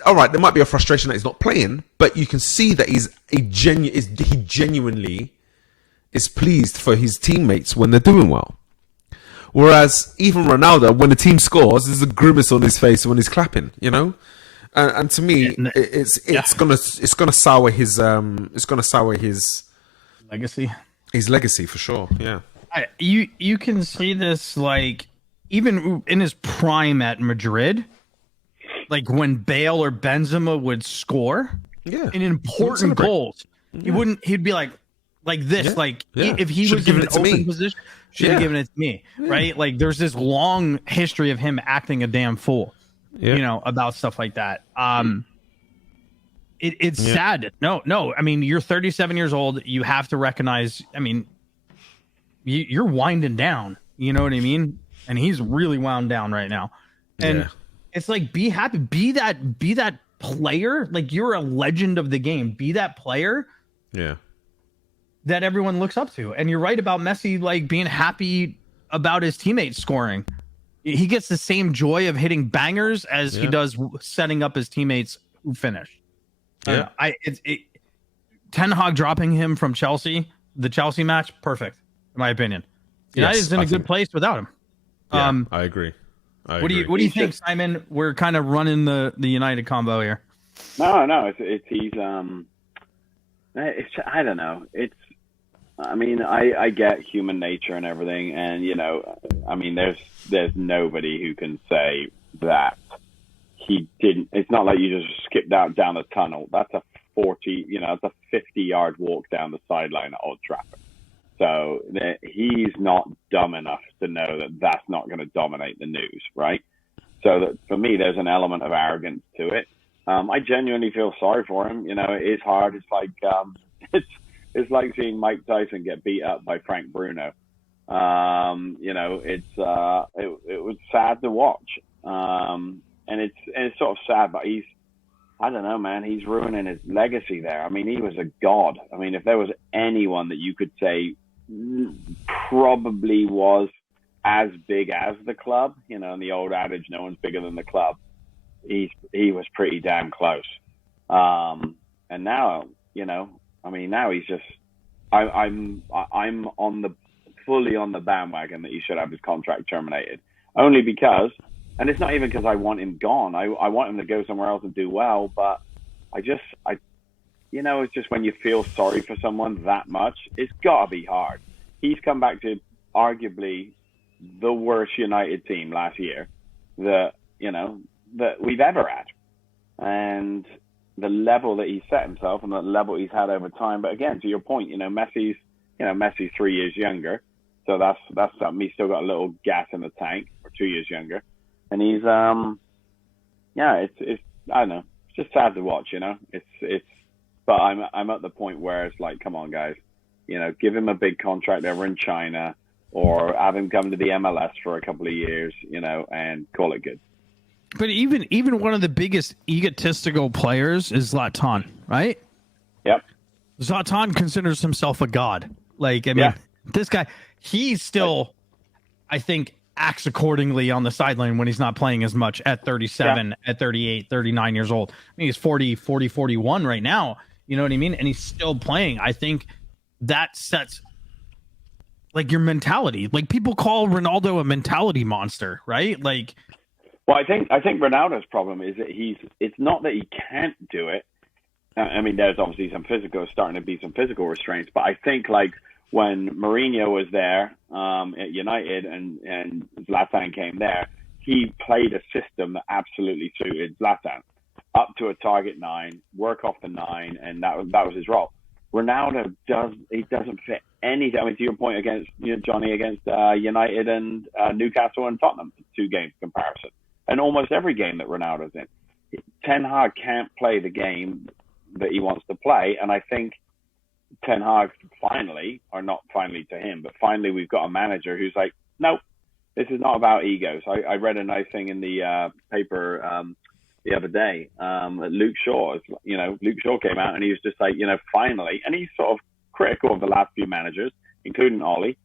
All right, there might be a frustration that he's not playing, but you can see that he genuinely is pleased for his teammates when they're doing well. Whereas even Ronaldo, when the team scores, there's a grimace on his face when he's clapping. And to me, it's gonna sour his Legacy. His legacy for sure. Yeah. You can see this like even in his prime at Madrid, like when Bale or Benzema would score in important goals, he'd be like this, if he was in an open position, should have given it to me, right? Like there's this long history of him acting a damn fool, about stuff like that. It's sad. No. I mean, you're 37 years old. You have to recognize. I mean, you're winding down. You know what I mean? And he's really wound down right now. And it's like, be happy. Be that player. Like you're a legend of the game. Be that player. Yeah. That everyone looks up to. And you're right about Messi, like being happy about his teammates scoring. He gets the same joy of hitting bangers as he does setting up his teammates who finish. Ten Hag dropping him from Chelsea, the Chelsea match, perfect, in my opinion. United's in a good place without him. I agree. What do you think, Simon? We're kind of running the United combo here. No, he's I don't know. I mean, I get human nature and everything, and I mean, there's nobody who can say that he didn't. It's not like you just skipped out down a tunnel. That's a 50-yard walk down the sideline at Old Trafford. So he's not dumb enough to know that that's not going to dominate the news, right? So that for me, there's an element of arrogance to it. I genuinely feel sorry for him. It is hard. It's like it's like seeing Mike Tyson get beat up by Frank Bruno. It was sad to watch. And it's sort of sad, but I don't know, man, he's ruining his legacy there. I mean, he was a god. I mean, if there was anyone that you could say probably was as big as the club, and the old adage, no one's bigger than the club, he was pretty damn close. And now, now he's just, I'm fully on the bandwagon that he should have his contract terminated, only because. And it's not even because I want him gone. I want him to go somewhere else and do well. But it's just when you feel sorry for someone that much, it's got to be hard. He's come back to arguably the worst United team last year that we've ever had. And the level that he set himself and the level he's had over time. But again, to your point, Messi's 3 years younger. So that's something. He's still got a little gas in the tank, or 2 years younger. And he's, it's I don't know, it's just sad to watch, but I'm at the point where it's like, come on, guys, give him a big contract over in China, or have him come to the MLS for a couple of years, and call it good. But even one of the biggest egotistical players is Zlatan, right? Yep. Zlatan considers himself a god. Like, I mean, this guy, he's still, I think, acts accordingly on the sideline when he's not playing as much at 37, at 38, 39 years old. I mean, he's 41 right now. You know what I mean? And he's still playing. I think that sets like your mentality. Like people call Ronaldo a mentality monster, right? Like, well, I think Ronaldo's problem is that it's not that he can't do it. I mean, there's obviously starting to be some physical restraints, but I think like when Mourinho was there at United and Zlatan came there, he played a system that absolutely suited Zlatan. Up to a target 9, work off the 9, and that was his role. Ronaldo doesn't fit anything. I mean, to your point against Johnny, against United and Newcastle and Tottenham, 2 games comparison, and almost every game that Ronaldo's in, Ten Hag can't play the game that he wants to play, and I think Ten Hag finally, or not finally to him, but finally we've got a manager who's like, no, this is not about egos. I read a nice thing in the paper the other day. Luke Shaw, Luke Shaw came out and he was just like, finally, and he's sort of critical of the last few managers, including Ollie,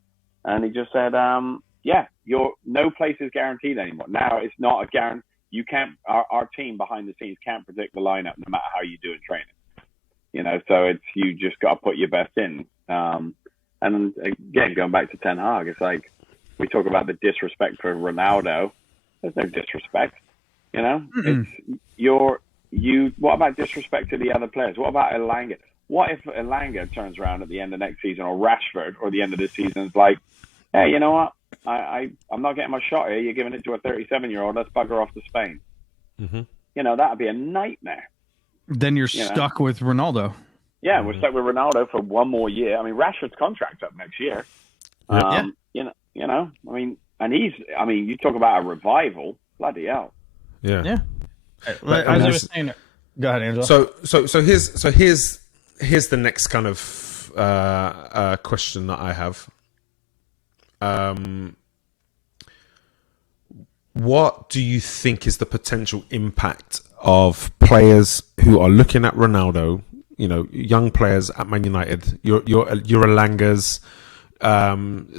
and he just said, no place is guaranteed anymore. Now it's not a guarantee. You can't. Our team behind the scenes can't predict the lineup no matter how you do in training. So you just got to put your best in. And again, going back to Ten Hag, it's like we talk about the disrespect for Ronaldo. There's no disrespect, It's what about disrespect to the other players? What about Elanga? what if Elanga turns around at the end of next season, or Rashford, or the end of this season is like, hey, you know what? I'm not getting my shot here. You're giving it to a 37-year-old. Let's bugger off to Spain. Mm-hmm. You know, that would be a nightmare. Then you're stuck with Ronaldo. Yeah, we're stuck with Ronaldo for one more year. I mean, Rashford's contract's up next year. You know, I mean, and you talk about a revival. Bloody hell. Yeah. Yeah. But, As I was saying, go ahead, Angela. So here's the next kind of question that I have. What do you think is the potential impact of players who are looking at Ronaldo? You know, young players at Man United. Your Elangas,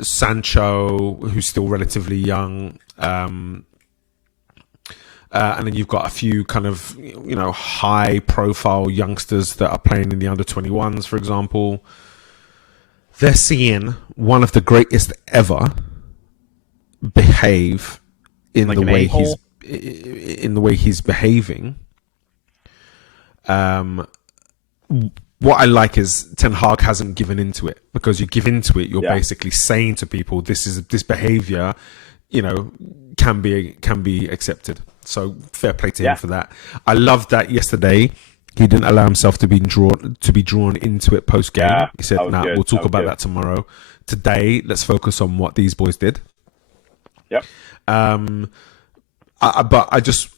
Sancho, who's still relatively young. And then you've got a few kind of, high-profile youngsters that are playing in the under-21s, for example. They're seeing one of the greatest ever behave in like the way he's behaving. What I like is Ten Hag hasn't given into it, because you give into it, you're basically saying to people, this behavior, can be accepted. So fair play to him for that. I love that yesterday he didn't allow himself to be drawn into it post game. He said, we'll talk about that tomorrow. Today, let's focus on what these boys did. Yep. But I just,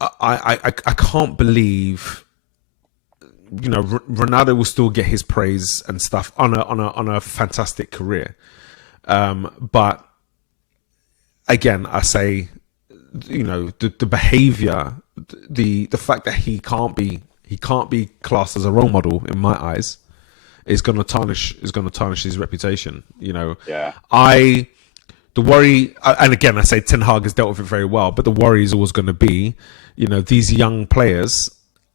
I can't believe, Ronaldo will still get his praise and stuff on a fantastic career. But again, I say, the behavior, the fact that he can't be classed as a role model in my eyes is going to tarnish his reputation. The worry, and again, I say Ten Hag has dealt with it very well, but the worry is always going to be, these young players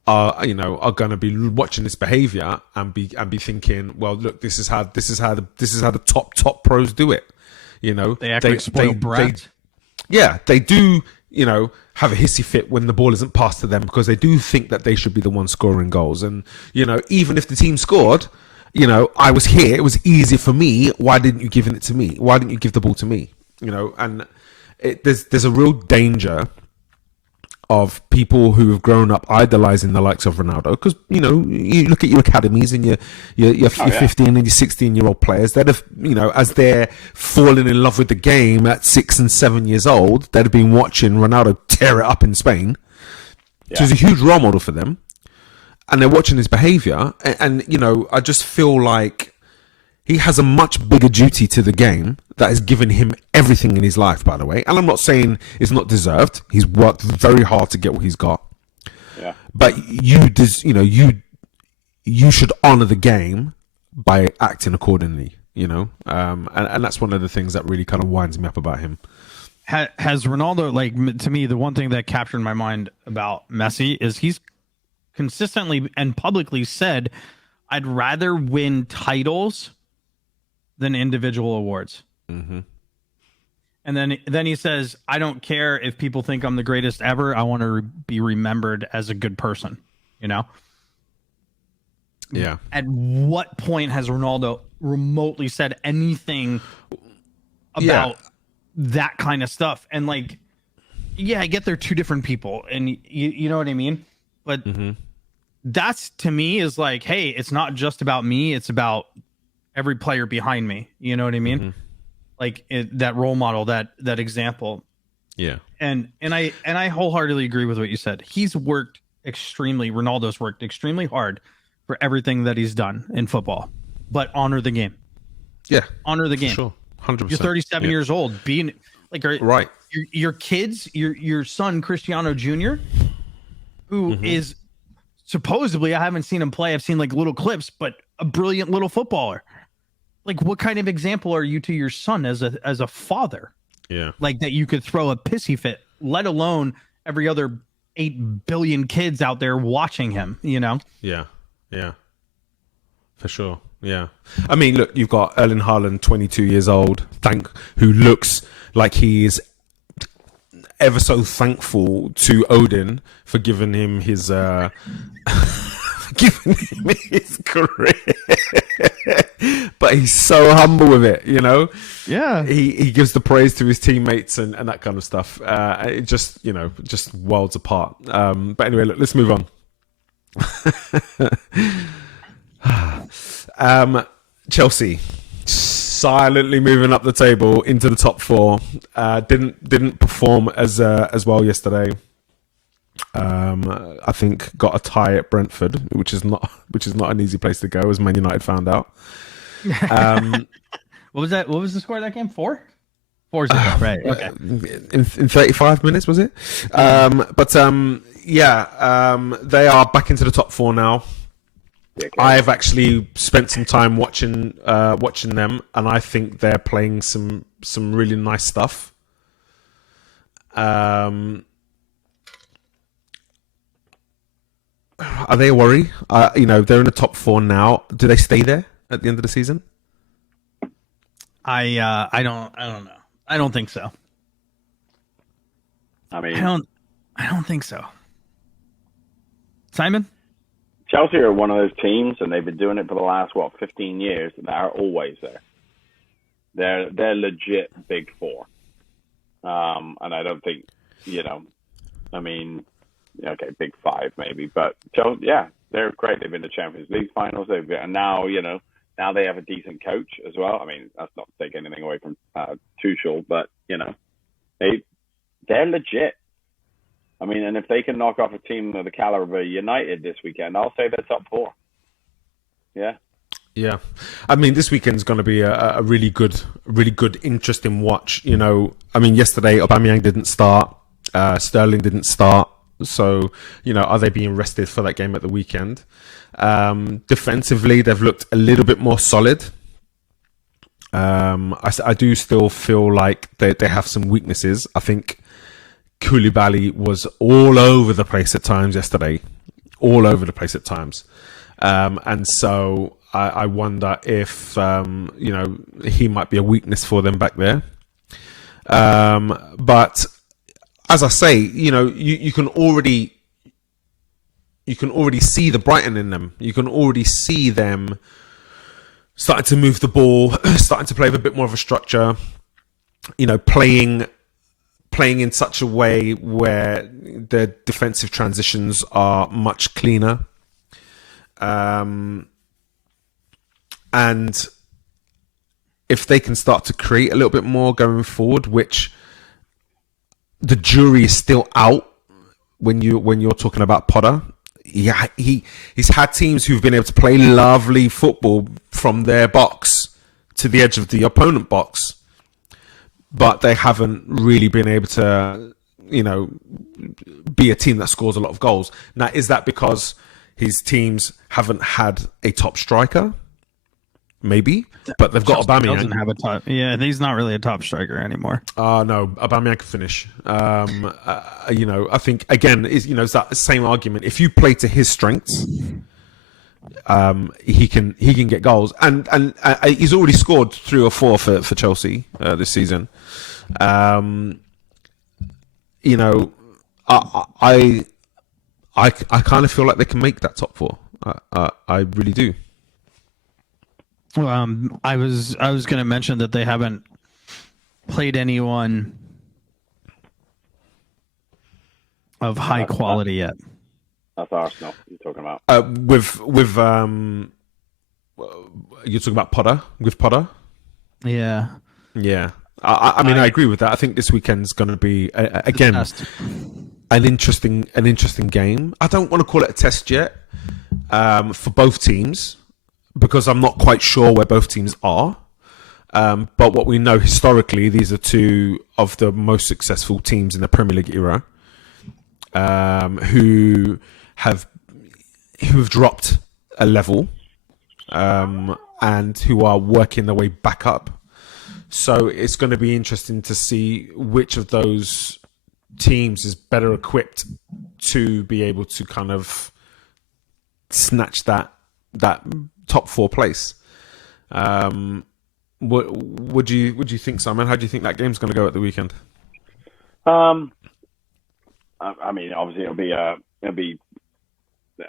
are going to be watching this behavior and be thinking, well, look, this is how the top pros do it. They act like spoiled brats. They do, have a hissy fit when the ball isn't passed to them, because they do think that they should be the one scoring goals. And, even if the team scored, I was here, it was easy for me. Why didn't you give it to me? Why didn't you give the ball to me? And there's a real danger of people who have grown up idolizing the likes of Ronaldo, because you look at your academies and your 15 and your 16-year-old players that have, as they're falling in love with the game at 6 and 7 years old, that have been watching Ronaldo tear it up in Spain. So he's a huge role model for them, and they're watching his behavior, and I just feel like he has a much bigger duty to the game that has given him everything in his life, by the way. And I'm not saying it's not deserved. He's worked very hard to get what he's got. Yeah. But you should honor the game by acting accordingly, and that's one of the things that really kind of winds me up about him. Has Ronaldo, to me, the one thing that captured my mind about Messi is he's consistently and publicly said, I'd rather win titles than individual awards. Mm-hmm. And then he says, I don't care if people think I'm the greatest ever. I want to be remembered as a good person, Yeah. At what point has Ronaldo remotely said anything about that kind of stuff? And I get they're two different people, and you know what I mean? But that's, to me, is like, hey, it's not just about me. It's about every player behind me. You know what I mean? That role model, that example. Yeah. And I wholeheartedly agree with what you said. Ronaldo's worked extremely hard for everything that he's done in football, but honor the game. Yeah. Honor the game. Sure. 100%. You're 37 years old. Being right. Your kids, your son, Cristiano Jr., who is supposedly, I haven't seen him play. I've seen little clips, but a brilliant little footballer. What kind of example are you to your son as a father? Yeah. That you could throw a pissy fit, let alone every other 8 billion kids out there watching him, Yeah. Yeah. For sure. Yeah. I mean, look, you've got Erling Haaland, 22 years old, who looks like he is ever so thankful to Odin for giving him his giving him his career. But he's so humble with it, you know? Yeah. He gives the praise to his teammates and that kind of stuff. It just, you know, just worlds apart. But anyway, look, let's move on. Chelsea silently moving up the table into the top four. Didn't perform as well yesterday. I think got a tie at Brentford, which is not an easy place to go, as Man United found out. What was that? What was the score of that game? 4-0, right? Okay. In 35 minutes, was it? They are back into the top four now. Yeah, okay. I've actually spent some time watching them, and I think they're playing some really nice stuff. Are they a worry? You know, they're in the top four now. Do they stay there at the end of the season? I don't know. I don't think so. I mean, I don't think so. Simon? Chelsea are one of those teams, and they've been doing it for the last 15 years. That are always there. They're legit big four, and I don't think, you know, I mean, okay, big five maybe, but Chelsea, yeah, they're great. They've been to Champions League finals. And now, you know, now they have a decent coach as well. I mean, that's not to take anything away from Tuchel, but you know, they're legit. I mean, and if they can knock off a team of the caliber of United this weekend, I'll say they're top four. Yeah. Yeah. I mean, this weekend's going to be a really good, interesting watch. You know, I mean, yesterday, Aubameyang didn't start. Sterling didn't start. So, you know, are they being rested for that game at the weekend? Defensively, they've looked a little bit more solid. I do still feel like they have some weaknesses. I think Koulibaly was all over the place at times yesterday. And so I wonder if, you know, he might be a weakness for them back there. But as I say, you know, you can already see the Brighton in them. You can already see them starting to move the ball, starting to play with a bit more of a structure, you know, playing in such a way where their defensive transitions are much cleaner. And if they can start to create a little bit more going forward, which the jury is still out when you're talking about Potter. Yeah, he's had teams who've been able to play lovely football from their box to the edge of the opponent box, but they haven't really been able to, you know, be a team that scores a lot of goals. Now, is that because his teams haven't had a top striker? Maybe, but they've got Aubameyang. Doesn't have a top. Yeah, he's not really a top striker anymore. No, Aubameyang can finish. You know, I think again is, you know, it's that same argument. If you play to his strengths, he can get goals, and he's already scored 3 or 4 for Chelsea this season. You know, I kind of feel like they can make that top 4. I really do. I was going to mention that they haven't played anyone of high quality yet. That's Arsenal you're talking about. With you're talking about Potter, with Potter? Yeah. Yeah. I mean, I agree with that. I think this weekend's going to be again an interesting game. I don't want to call it a test yet for both teams, because I'm not quite sure where both teams are. But what we know historically, these are 2 of the most successful teams in the Premier League era, who have dropped a level, and who are working their way back up. So it's going to be interesting to see which of those teams is better equipped to be able to kind of snatch that top 4 place. What do you think, Simon? How do you think that game's going to go at the weekend? I mean, obviously it'll be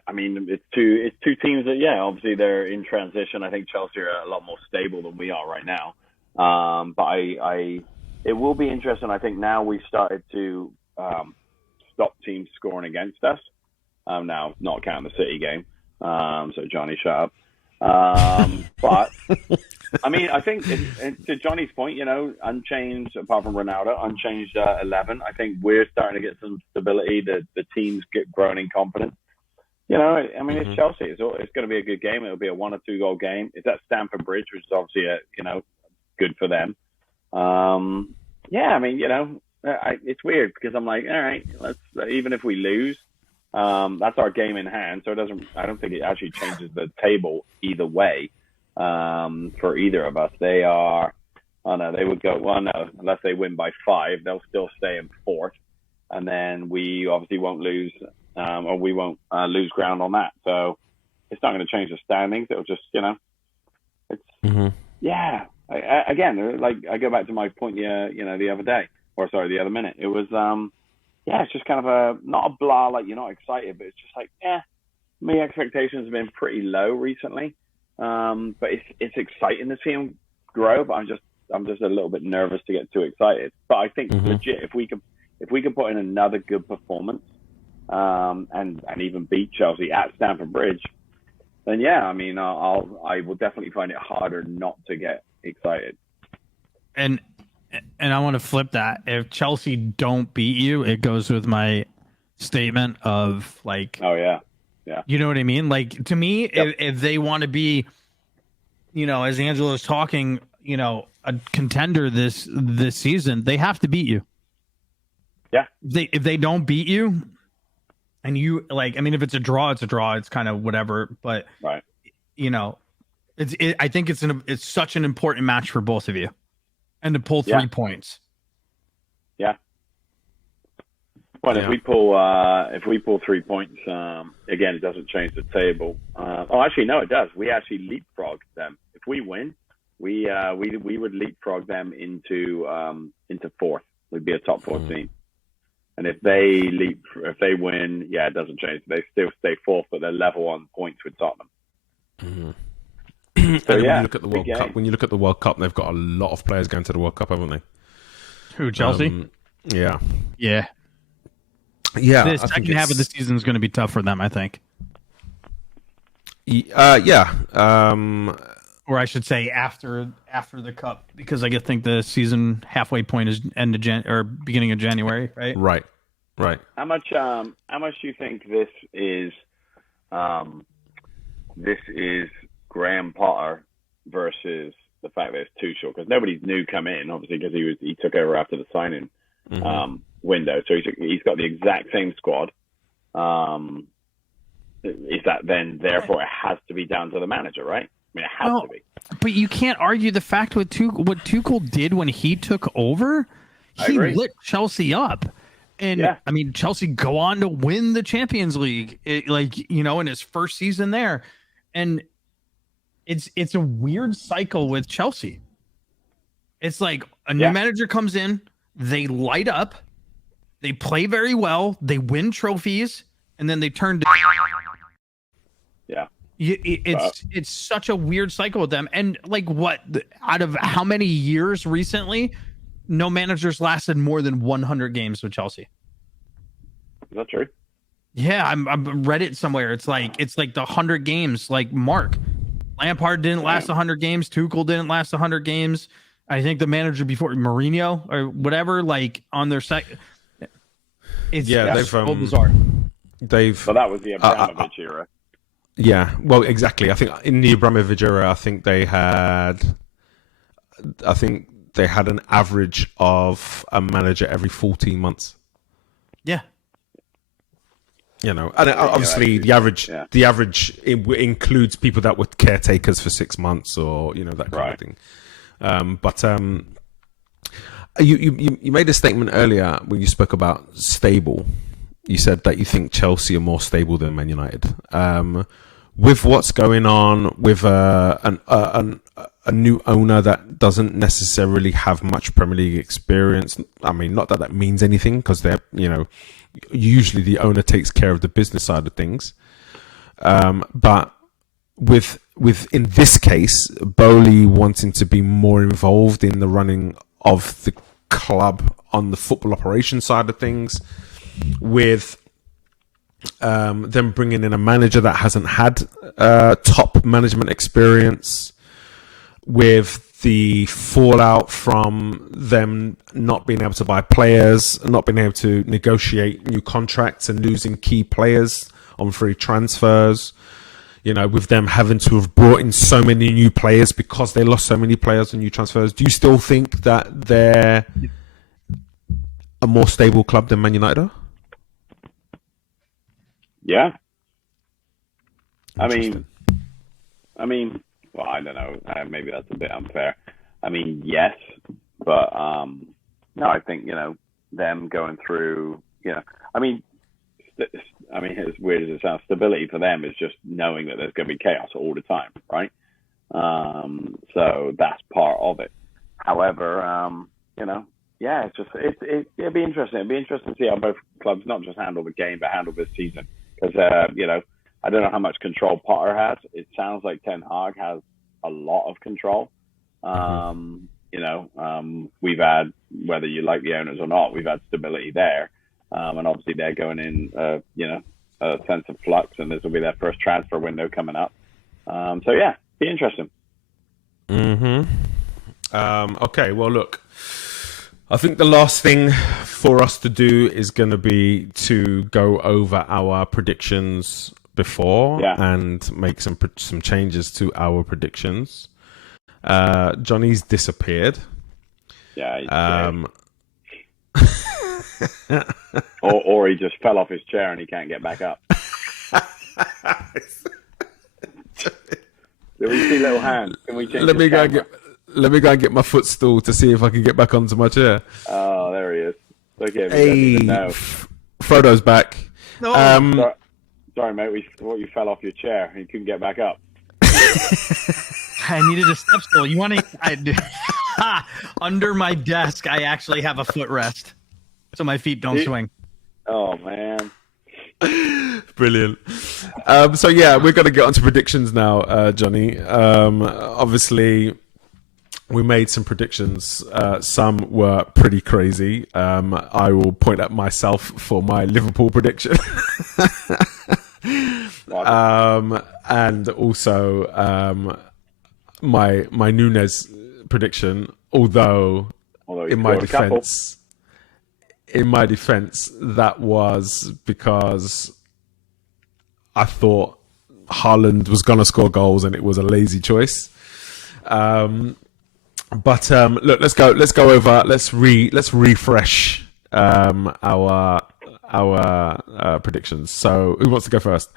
I mean, it's two teams that, yeah, obviously they're in transition. I think Chelsea are a lot more stable than we are right now. But it will be interesting. I think now we've started to stop teams scoring against us. Now, not counting the City game. So Johnny, shut up. But I mean, I think to Johnny's point, unchanged apart from Ronaldo, unchanged 11. I think we're starting to get some stability. The teams get growing in confidence. I mean, it's Chelsea. It's going to be a good game. It'll be a 1 or 2 goal game. It's at Stamford Bridge, which is obviously good for them. Yeah, I mean, it's weird because I'm like, all right, even if we lose. That's our game in hand, so I don't think it actually changes the table either way for either of us. They would go, well, no, unless they win by 5, they'll still stay in 4th, and then we obviously won't lose, or we won't lose ground on that. So it's not going to change the standings. It'll just, it's yeah. Again, like I go back to my point, the other day, the other minute. It was yeah, it's just kind of not a blah, like you're not excited, but it's just like, my expectations have been pretty low recently. But it's exciting to see them grow, but I'm just a little bit nervous to get too excited. But I think legit, if we can put in another good performance, and even beat Chelsea at Stamford Bridge, then yeah, I mean, I will definitely find it harder not to get excited. And I want to flip that. If Chelsea don't beat you, it goes with my statement of like, oh yeah, you know what I mean? Like to me, if they want to be, as Angelo's talking, a contender this season, they have to beat you. Yeah. If they don't beat you, and you like, I mean, if it's a draw, it's a draw. It's kind of whatever. But right, I think it's such an important match for both of you. And to pull 3 points. Yeah. Well, if we pull 3 points, again, it doesn't change the table. Actually, no, it does. We actually leapfrog them. If we win, we would leapfrog them into 4th. We'd be a top 4 team. And if they win, yeah, it doesn't change. They still stay 4th, but they're level on points with Tottenham. So when you look at the World Cup, they've got a lot of players going to the World Cup, haven't they? Who, Chelsea? Yeah. The second half of the season is going to be tough for them, I think. Yeah. Or I should say after the Cup, because I think the season halfway point is beginning of January, right? Right. How much do you think this is? This is Graham Potter versus the fact that it's Tuchel, because nobody's new come in, obviously, because he took over after the signing window, so he's got the exact same squad. Is that then therefore it has to be down to the manager, right? I mean, it has to be. But you can't argue the fact with what Tuchel did when he took over. He lit Chelsea up. And I mean, Chelsea go on to win the Champions League, in his first season there. And it's a weird cycle with Chelsea. It's like a new manager comes in, they light up, they play very well, they win trophies, and then they turn to it's such a weird cycle with them. And like, out of how many years recently, no managers lasted more than 100 games with Chelsea. Is that true? Yeah, I'm read it somewhere. It's like the 100 games mark. Lampard didn't last 100 games. Tuchel didn't last 100 games. I think the manager before, Mourinho or whatever, on their second. They've so bizarre. So that was the Abramovich era. Yeah, well, exactly. I think in the Abramovich era, I think they had an average of a manager every 14 months. Yeah. And obviously the average includes people that were caretakers for 6 months or that kind of thing. But you made a statement earlier when you spoke about stable. You said that you think Chelsea are more stable than Man United. With what's going on with a new owner that doesn't necessarily have much Premier League experience. I mean, not that means anything because they're usually the owner takes care of the business side of things. But with in this case, Bowley wanting to be more involved in the running of the club on the football operations side of things, with them bringing in a manager that hasn't had top management experience, with the fallout from them not being able to buy players, not being able to negotiate new contracts and losing key players on free transfers, with them having to have brought in so many new players because they lost so many players on new transfers. Do you still think that they're a more stable club than Man United are? Yeah. I mean, well, I don't know. Maybe that's a bit unfair. I mean, yes, but no, I think them going through. I mean, as weird as it sounds, stability for them is just knowing that there's going to be chaos all the time, right? So that's part of it. However, yeah, it'd be interesting. It'd be interesting to see how both clubs not just handle the game but handle this season. Because, I don't know how much control Potter has. It sounds like Ten Hag has a lot of control. We've had, whether you like the owners or not, we've had stability there. And obviously they're going in, a sense of flux, and this will be their first transfer window coming up. So, yeah, be interesting. Okay, well, look. I think the last thing for us to do is going to be to go over our predictions before and make some changes to our predictions. Johnny's disappeared. Yeah. Or he just fell off his chair and he can't get back up. Do we see little hands? Can we change? Let me go and get my footstool to see if I can get back onto my chair. Oh, there he is. Look at him. Hey, Frodo's back. No. Sorry, mate. You fell off your chair and you couldn't get back up. I needed a step stool. You want to? Under my desk, I actually have a footrest, so my feet don't swing. Oh man. Brilliant. So yeah, we're going to get onto predictions now, Johnny. Obviously, we made some predictions. Some were pretty crazy. I will point at myself for my Liverpool prediction. And also my Nunes prediction. Although in my defense, that was because I thought Haaland was going to score goals and it was a lazy choice. But look, let's go over. Let's refresh our predictions. So, who wants to go first?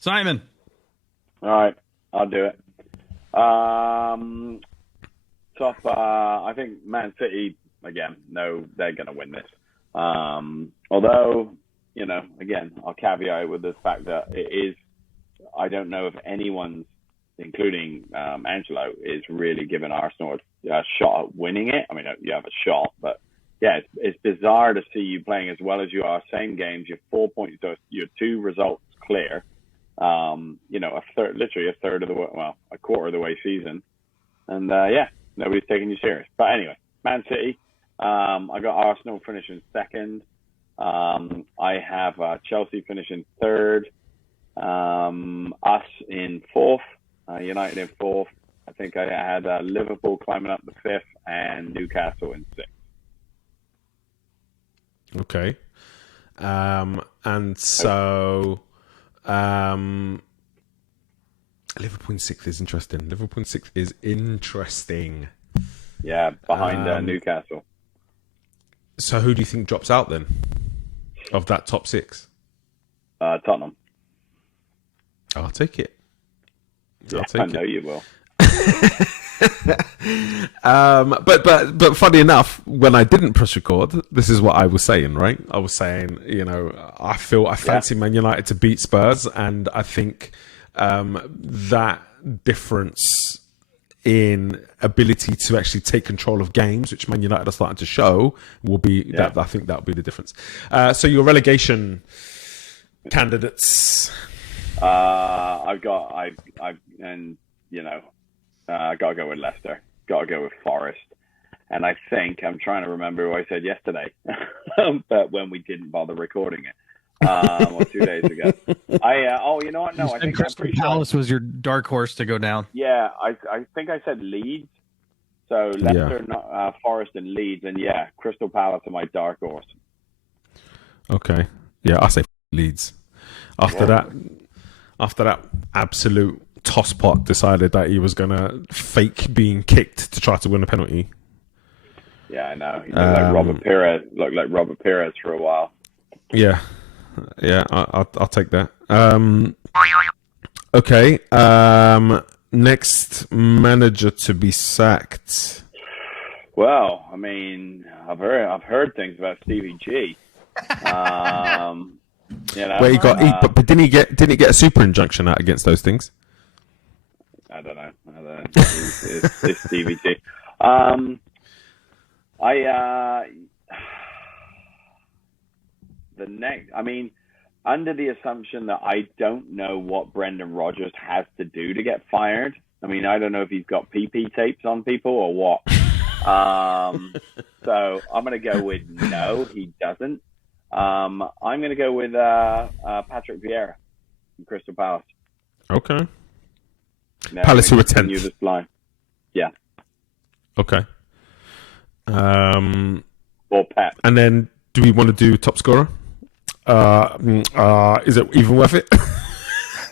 Simon. All right, I'll do it. Top. I think Man City again. No, they're going to win this. Although, again, I'll caveat it with the fact that it is. I don't know if anyone's, including Angelo, is really giving Arsenal a shot at winning it. I mean, you have a shot, but yeah, it's bizarre to see you playing as well as you are. Same games, you're 4 points, so you're 2 results clear. Literally a third of the way, a quarter of the way season, and nobody's taking you serious. But anyway, Man City. I got Arsenal finishing second. I have Chelsea finishing third. Us in fourth. United in fourth. I think I had Liverpool climbing up the fifth and Newcastle in sixth. Okay. And so Liverpool in sixth is interesting. Yeah, behind Newcastle. So who do you think drops out then of that top 6? Tottenham. I'll take it. I know you will. But funny enough, when I didn't press record, this is what I was saying, right? I was saying, I fancy Man United to beat Spurs, and I think that difference in ability to actually take control of games, which Man United are starting to show, will be that. I think that will be the difference. So your relegation candidates. I got to go with Leicester. Got to go with Forest. And I think I'm trying to remember who I said yesterday, but when we didn't bother recording it, or 2 days ago. You know what? No, I think Crystal Palace was your dark horse to go down. Yeah, I think I said Leeds. So Leicester, Forest, and Leeds, and Crystal Palace are my dark horse. Okay, yeah, I say Leeds. After that absolute tosspot decided that he was gonna fake being kicked to try to win a penalty. Yeah, I know. He looked like Robert Perez for a while. Yeah, I'll take that. Okay. Next manager to be sacked. Well, I mean, I've heard things about Stevie G. Where he got, but didn't he get a super injunction out against those things? I don't know. It's Stevie G. Under the assumption that I don't know what Brendan Rodgers has to do to get fired. I mean, I don't know if he's got PP tapes on people or what. So I'm going to go with no, he doesn't. I'm going to go with Patrick Vieira from Crystal Palace. Okay. No, Palace who are 10th. This line. Yeah. Okay. Or Pep. And then, do we want to do top scorer? Is it even worth it?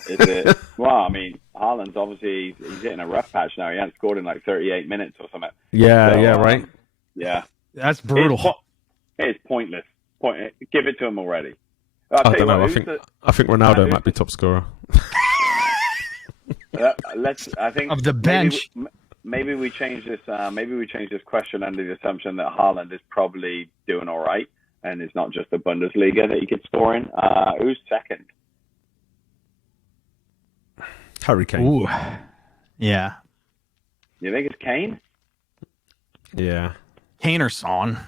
Is it? Well, I mean, Haaland's obviously he's hitting a rough patch now. He hasn't scored in like 38 minutes or something. Right. Yeah. That's brutal. It's pointless. Give it to him already. I don't know. I think Ronaldo might be top scorer. I think of the bench. Maybe we change this. Maybe we change this question under the assumption that Haaland is probably doing all right, and it's not just the Bundesliga that he could score in. Who's second? Harry Kane. Ooh. Yeah. You think it's Kane? Yeah. Kane or Son.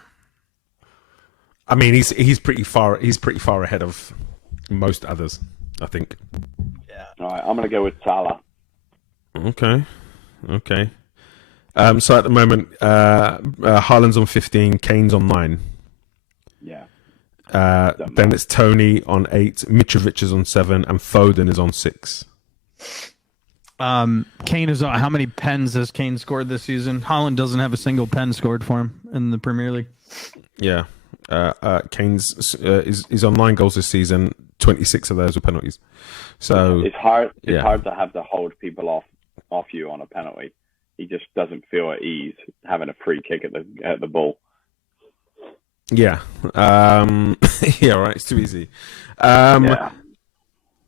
I mean, he's pretty far ahead of most others, I think. Yeah. All right, I'm going to go with Salah. Okay. So at the moment, Haaland's on 15, Kane's on 9. Yeah. Then it's Tony on 8, Mitrovic is on 7, and Foden is on 6. Kane is on. How many pens has Kane scored this season? Haaland doesn't have a single pen scored for him in the Premier League. Yeah. Kane's is on 9 goals this season. 26 of those were penalties. So it's hard. It's hard to have to hold people off you on a penalty. He just doesn't feel at ease having a free kick at the ball. Yeah. Yeah. Right. It's too easy. Yeah.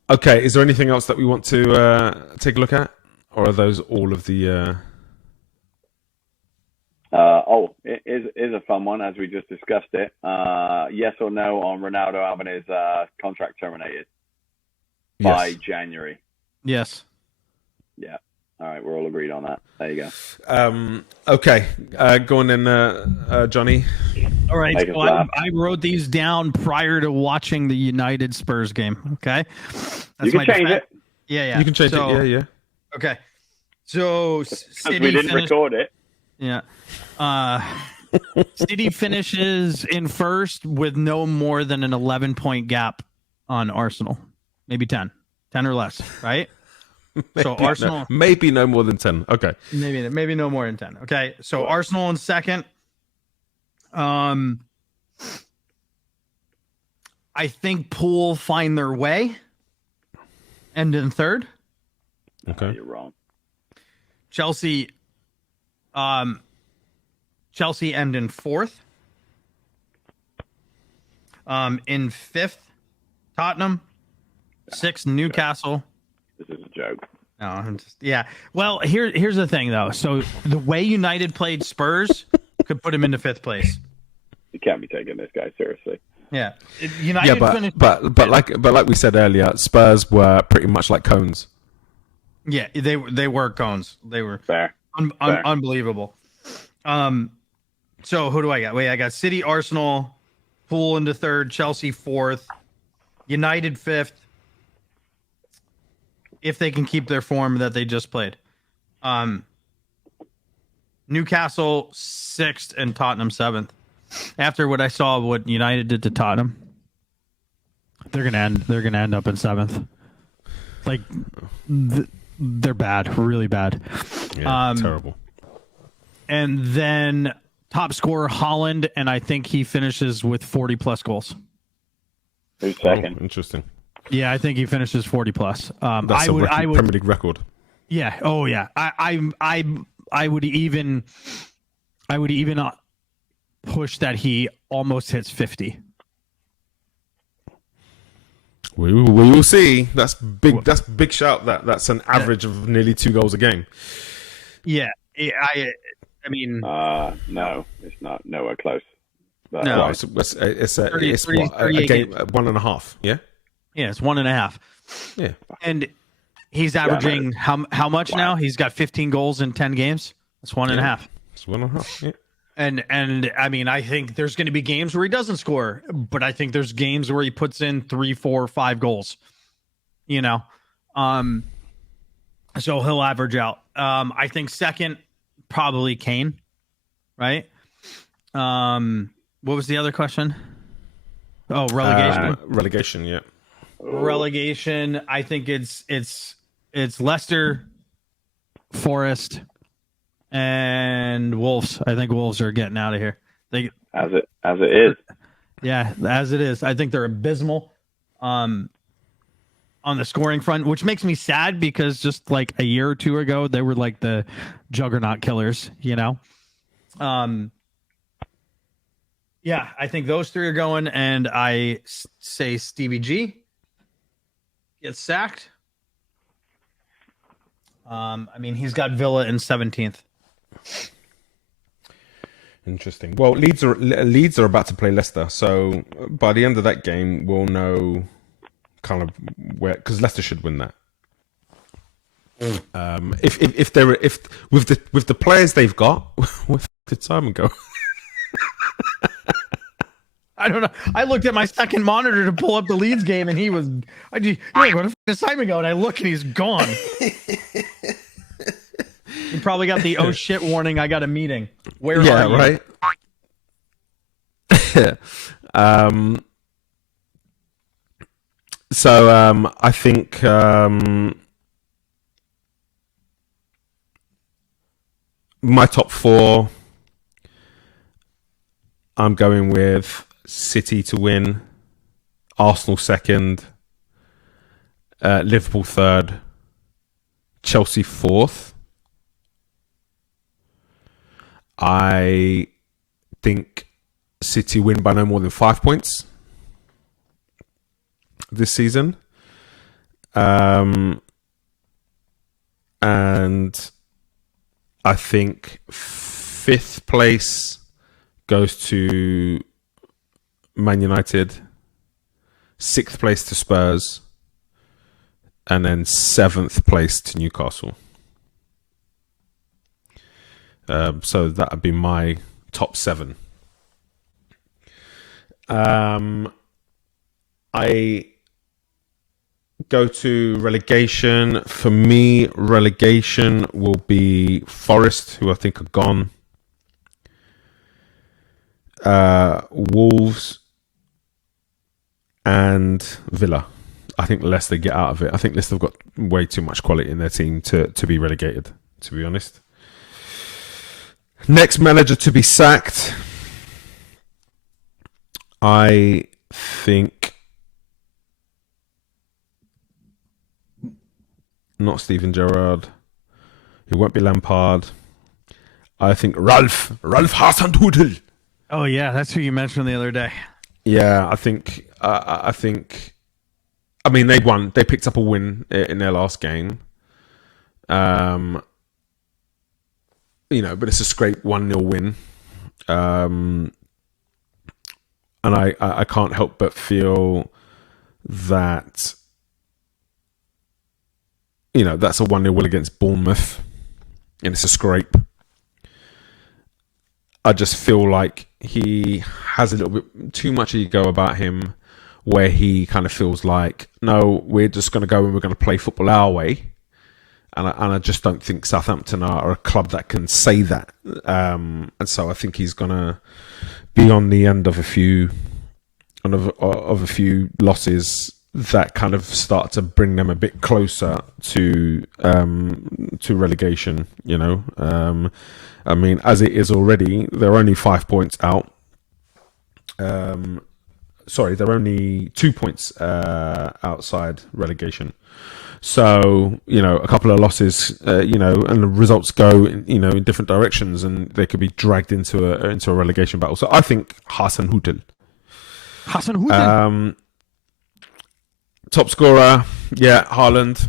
Okay. Is there anything else that we want to take a look at, or are those all of the? It is a fun one, as we just discussed it. Yes or no on Ronaldo having his contract terminated by January? Yes. Yeah. All right, we're all agreed on that. There you go. Okay. Go on then, Johnny. All right. So I wrote these down prior to watching the United Spurs game. Okay. You can change it. Yeah. You can change it. Yeah. Okay. So City we didn't record it. Yeah. City finishes in first with no more than an 11-point gap on Arsenal. Maybe 10 or less, right? So Arsenal maybe no more than 10. Okay. Maybe no more than 10. Okay. So Arsenal in second. I think Poole find their way. And in third. Okay. You're wrong. Chelsea end in fourth. In fifth, Tottenham. Sixth, Newcastle. This is a joke. No, I'm just Well, here's the thing though. So the way United played Spurs could put him into fifth place. You can't be taking this guy seriously. Yeah, United. But like we said earlier, Spurs were pretty much like cones. Yeah, they were cones. They were fair. Unbelievable. So who do I got? Wait, I got City, Arsenal, Poole into third, Chelsea fourth, United fifth. if they can keep their form that they just played. Newcastle 6th and Tottenham 7th. After what I saw, what United did to Tottenham, they're gonna end up in 7th. Like they're bad, really bad. Yeah, terrible. And then top scorer Holland, and I think he finishes with 40 plus goals. Who's second? Oh, interesting. Yeah, I think he finishes 40 plus. That's a Premier League record. Yeah. Oh, yeah. I would even push that he almost hits 50. We will see. That's big. That's big shout. That's an average of nearly 2 goals a game. Yeah. I mean, no, it's not nowhere close. But, No. It's what, a 38 game, 1.5. Yeah. yeah, it's 1.5. Yeah. And he's averaging how much now? He's got 15 goals in 10 games. That's 1.5. It's 1.5. Yeah. And I mean, I think there's going to be games where he doesn't score, but I think there's games where he puts in 3, 4, 5 goals. You know, so he'll average out. I think second, probably Kane, right? What was the other question? Oh, relegation. Relegation. Yeah. Relegation. I think it's Leicester, Forest, and Wolves. I think Wolves are getting out of here. as it is. Yeah, as it is. I think they're abysmal on the scoring front, which makes me sad because just like a year or two ago, they were like the juggernaut killers, you know? Yeah, I think those 3 are going, and I say Stevie G gets sacked. I mean, he's got Villa in 17th. Interesting. Well, Leeds are about to play Leicester, so by the end of that game, we'll know kind of where, because Leicester should win that. If with the players they've got, where did Simon go? I don't know. I looked at my second monitor to pull up the Leeds game, and he was. Where the f did Simon go? And I look, and he's gone. He probably got the oh shit warning. I got a meeting. Where are you? Right. So I think my top 4. I'm going with City to win, Arsenal second, Liverpool third, Chelsea fourth. I think City win by no more than 5 points this season. And I think 5th place goes to Man United, 6th place to Spurs, and then 7th place to Newcastle. So that would be my top 7. I go to relegation. For me, relegation will be Forest, who I think are gone. Wolves and Villa. I think Leicester get out of it. I think Leicester have got way too much quality in their team to be relegated, to be honest. Next manager to be sacked, I think not Steven Gerrard. It won't be Lampard. I think Ralph Hasenhüttl. Oh yeah, that's who you mentioned the other day. Yeah, I think. I mean, they won. They picked up a win in their last game. But it's a scrape 1-0 win. And I can't help but feel that, that's a 1-0 win against Bournemouth. And it's a scrape. I just feel like he has a little bit too much ego about him. where he kind of feels like, no, we're just going to go and we're going to play football our way. And I just don't think Southampton are a club that can say that. And so I think he's going to be on the end of a few losses that kind of start to bring them a bit closer to relegation. You know, I mean, as it is already, they're only 5 points out. Sorry, they're only 2 points outside relegation. So, you know, a couple of losses, you know, and the results go, you know, in different directions, and they could be dragged into a relegation battle. So I think Hassan Hutel. Top scorer, yeah, Haaland.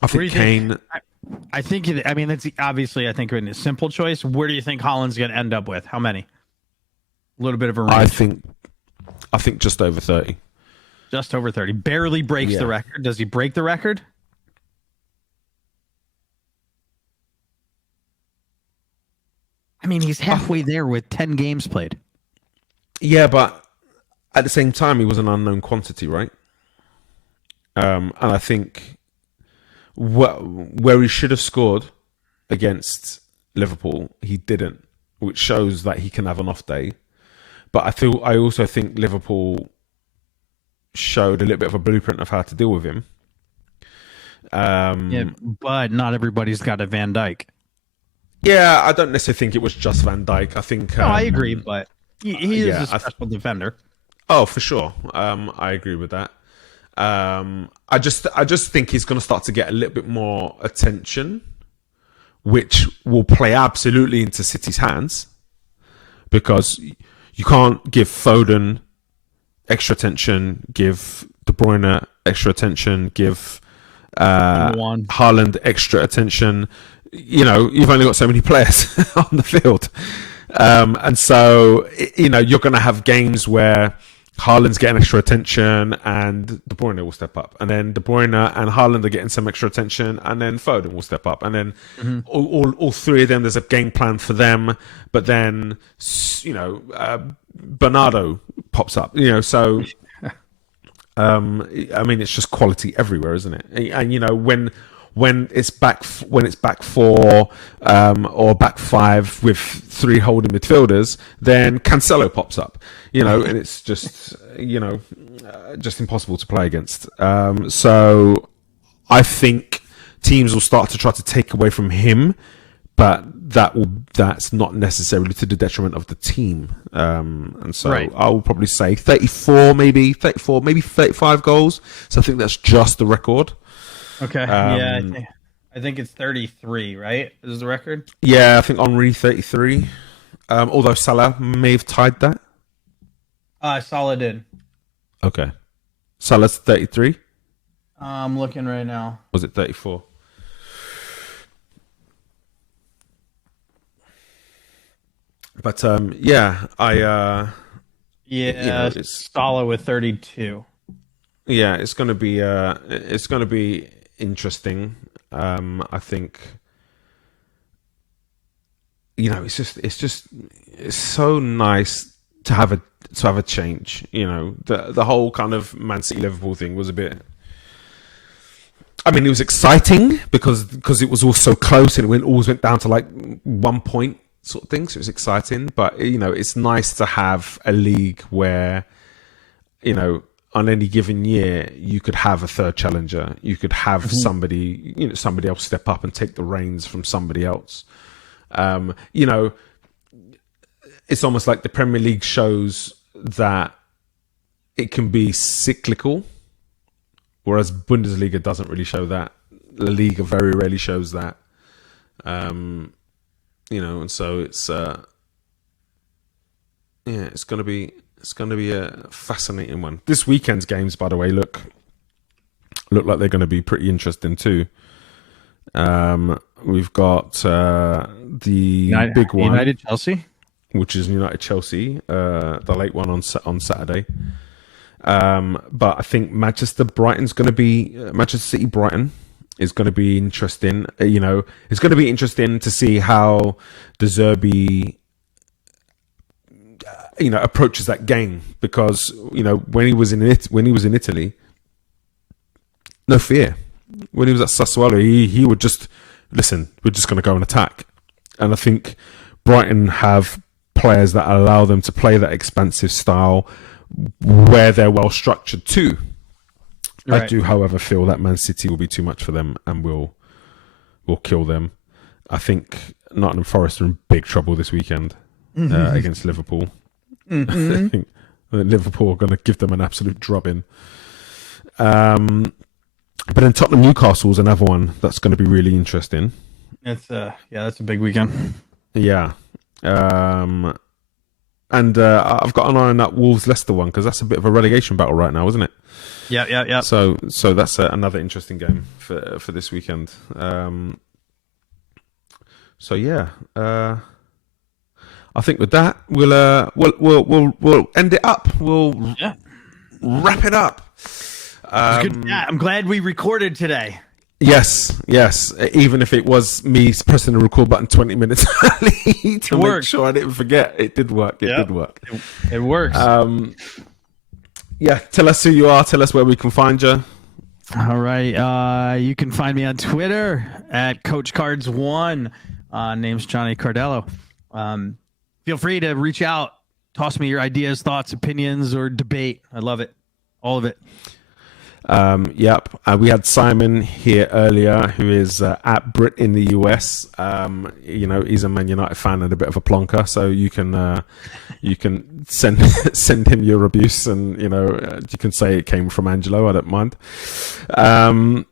I think Kane. I think. I mean, that's obviously. I think in a simple choice. Where do you think Haaland's going to end up with? How many? A little bit of a range. I think just over 30. Just over 30. Barely breaks the record. Does he break the record? I mean, he's halfway there with 10 games played. Yeah, but at the same time, he was an unknown quantity, right? And I think where he should have scored against Liverpool, he didn't, which shows that he can have an off day. But I also think Liverpool showed a little bit of a blueprint of how to deal with him. Yeah, but not everybody's got a Van Dijk. Yeah, I don't necessarily think it was just Van Dijk. I think. No, I agree, but he is a special defender. Oh, for sure. I agree with that. I just think he's going to start to get a little bit more attention, which will play absolutely into City's hands, because you can't give Foden extra attention, give De Bruyne extra attention, give Haaland extra attention. You know, you've only got so many players on the field. And so, you know, you're going to have games where Haaland's getting extra attention and De Bruyne will step up. And then De Bruyne and Haaland are getting some extra attention, and then Foden will step up. And then all three of them, there's a game plan for them. But then, you know, Bernardo pops up. You know, so, I mean, it's just quality everywhere, isn't it? And, you know, when it's back four or back five with three holding midfielders, then Cancelo pops up, you know, and it's just, you know, just impossible to play against. So I think teams will start to try to take away from him, but that's not necessarily to the detriment of the team. And so I will probably say 34, maybe 35 goals. So I think that's just the record. Okay. Yeah, I think it's 33, right? Is the record? Yeah, I think Henry 33. Although Salah may have tied that. Salah did. Okay. Salah's 33? I'm looking right now. Was it 34? But yeah, you know, it's Salah with 32. Yeah, it's going to be interesting. I think, you know, it's so nice to have a change. You know, the whole kind of Man City Liverpool thing was a bit. I mean, it was exciting because it was all so close and it always went down to like 1 point sort of thing. So it was exciting, but you know, it's nice to have a league where, you know, on any given year, you could have a third challenger. You could have somebody else step up and take the reins from somebody else. You know, it's almost like the Premier League shows that it can be cyclical, whereas Bundesliga doesn't really show that. La Liga very rarely shows that. You know, and so it's it's going to be a fascinating one. This weekend's games, by the way, look like they're going to be pretty interesting too. We've got the big one, United Chelsea, which is United Chelsea, the late one on Saturday. But I think Manchester City Brighton is going to be interesting. You know, it's going to be interesting to see how De Zerbi approaches that game, because when he was in Italy, no fear. When he was at Sassuolo, he would just listen. We're just going to go and attack, and I think Brighton have players that allow them to play that expansive style where they're well structured too. Right. I do, however, feel that Man City will be too much for them and will kill them. I think Nottingham Forest are in big trouble this weekend against Liverpool. Mm-hmm. I think Liverpool are going to give them an absolute drubbing. But then Tottenham Newcastle is another one that's going to be really interesting. That's a big weekend. Yeah. And I've got an eye on that Wolves Leicester one, because that's a bit of a relegation battle right now, isn't it? Yeah. So that's another interesting game for this weekend. I think with that we'll end it up. We'll wrap it up. Good. Yeah, I'm glad we recorded today. Yes. Even if it was me pressing the record button 20 minutes early to make sure I didn't forget, it did work. It did work. It works. Tell us who you are. Tell us where we can find you. All right. You can find me on Twitter at CoachCards1. Name's Johnny Cardello. Feel free to reach out. Toss me your ideas, thoughts, opinions, or debate. I love it. All of it. We had Simon here earlier, who is at Brit in the US. He's a Man United fan and a bit of a plonker, so you can send him your abuse, and you can say it came from Angelo. I don't mind. And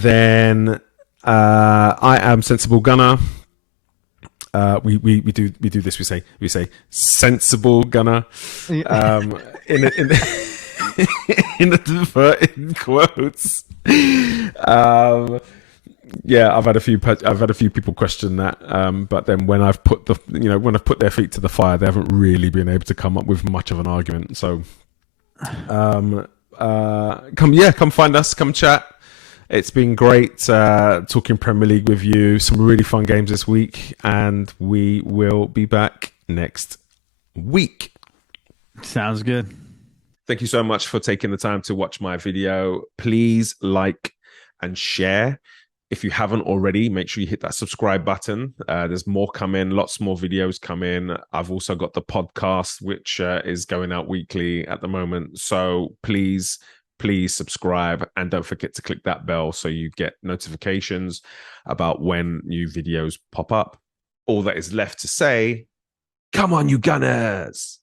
then I am Sensible Gunner. We do this. We say Sensible Gunner. In inverted quotes. I've had a few people question that, but then when I've put their feet to the fire, they haven't really been able to come up with much of an argument. So come find us, come chat. It's been great talking Premier League with you. Some really fun games this week, and we will be back next week. Sounds good. Thank you so much for taking the time to watch my video. Please like and share. If you haven't already, make sure you hit that subscribe button. There's more coming, lots more videos coming. I've also got the podcast, which is going out weekly at the moment. So please subscribe, and don't forget to click that bell so you get notifications about when new videos pop up. All that is left to say, come on, you Gunners!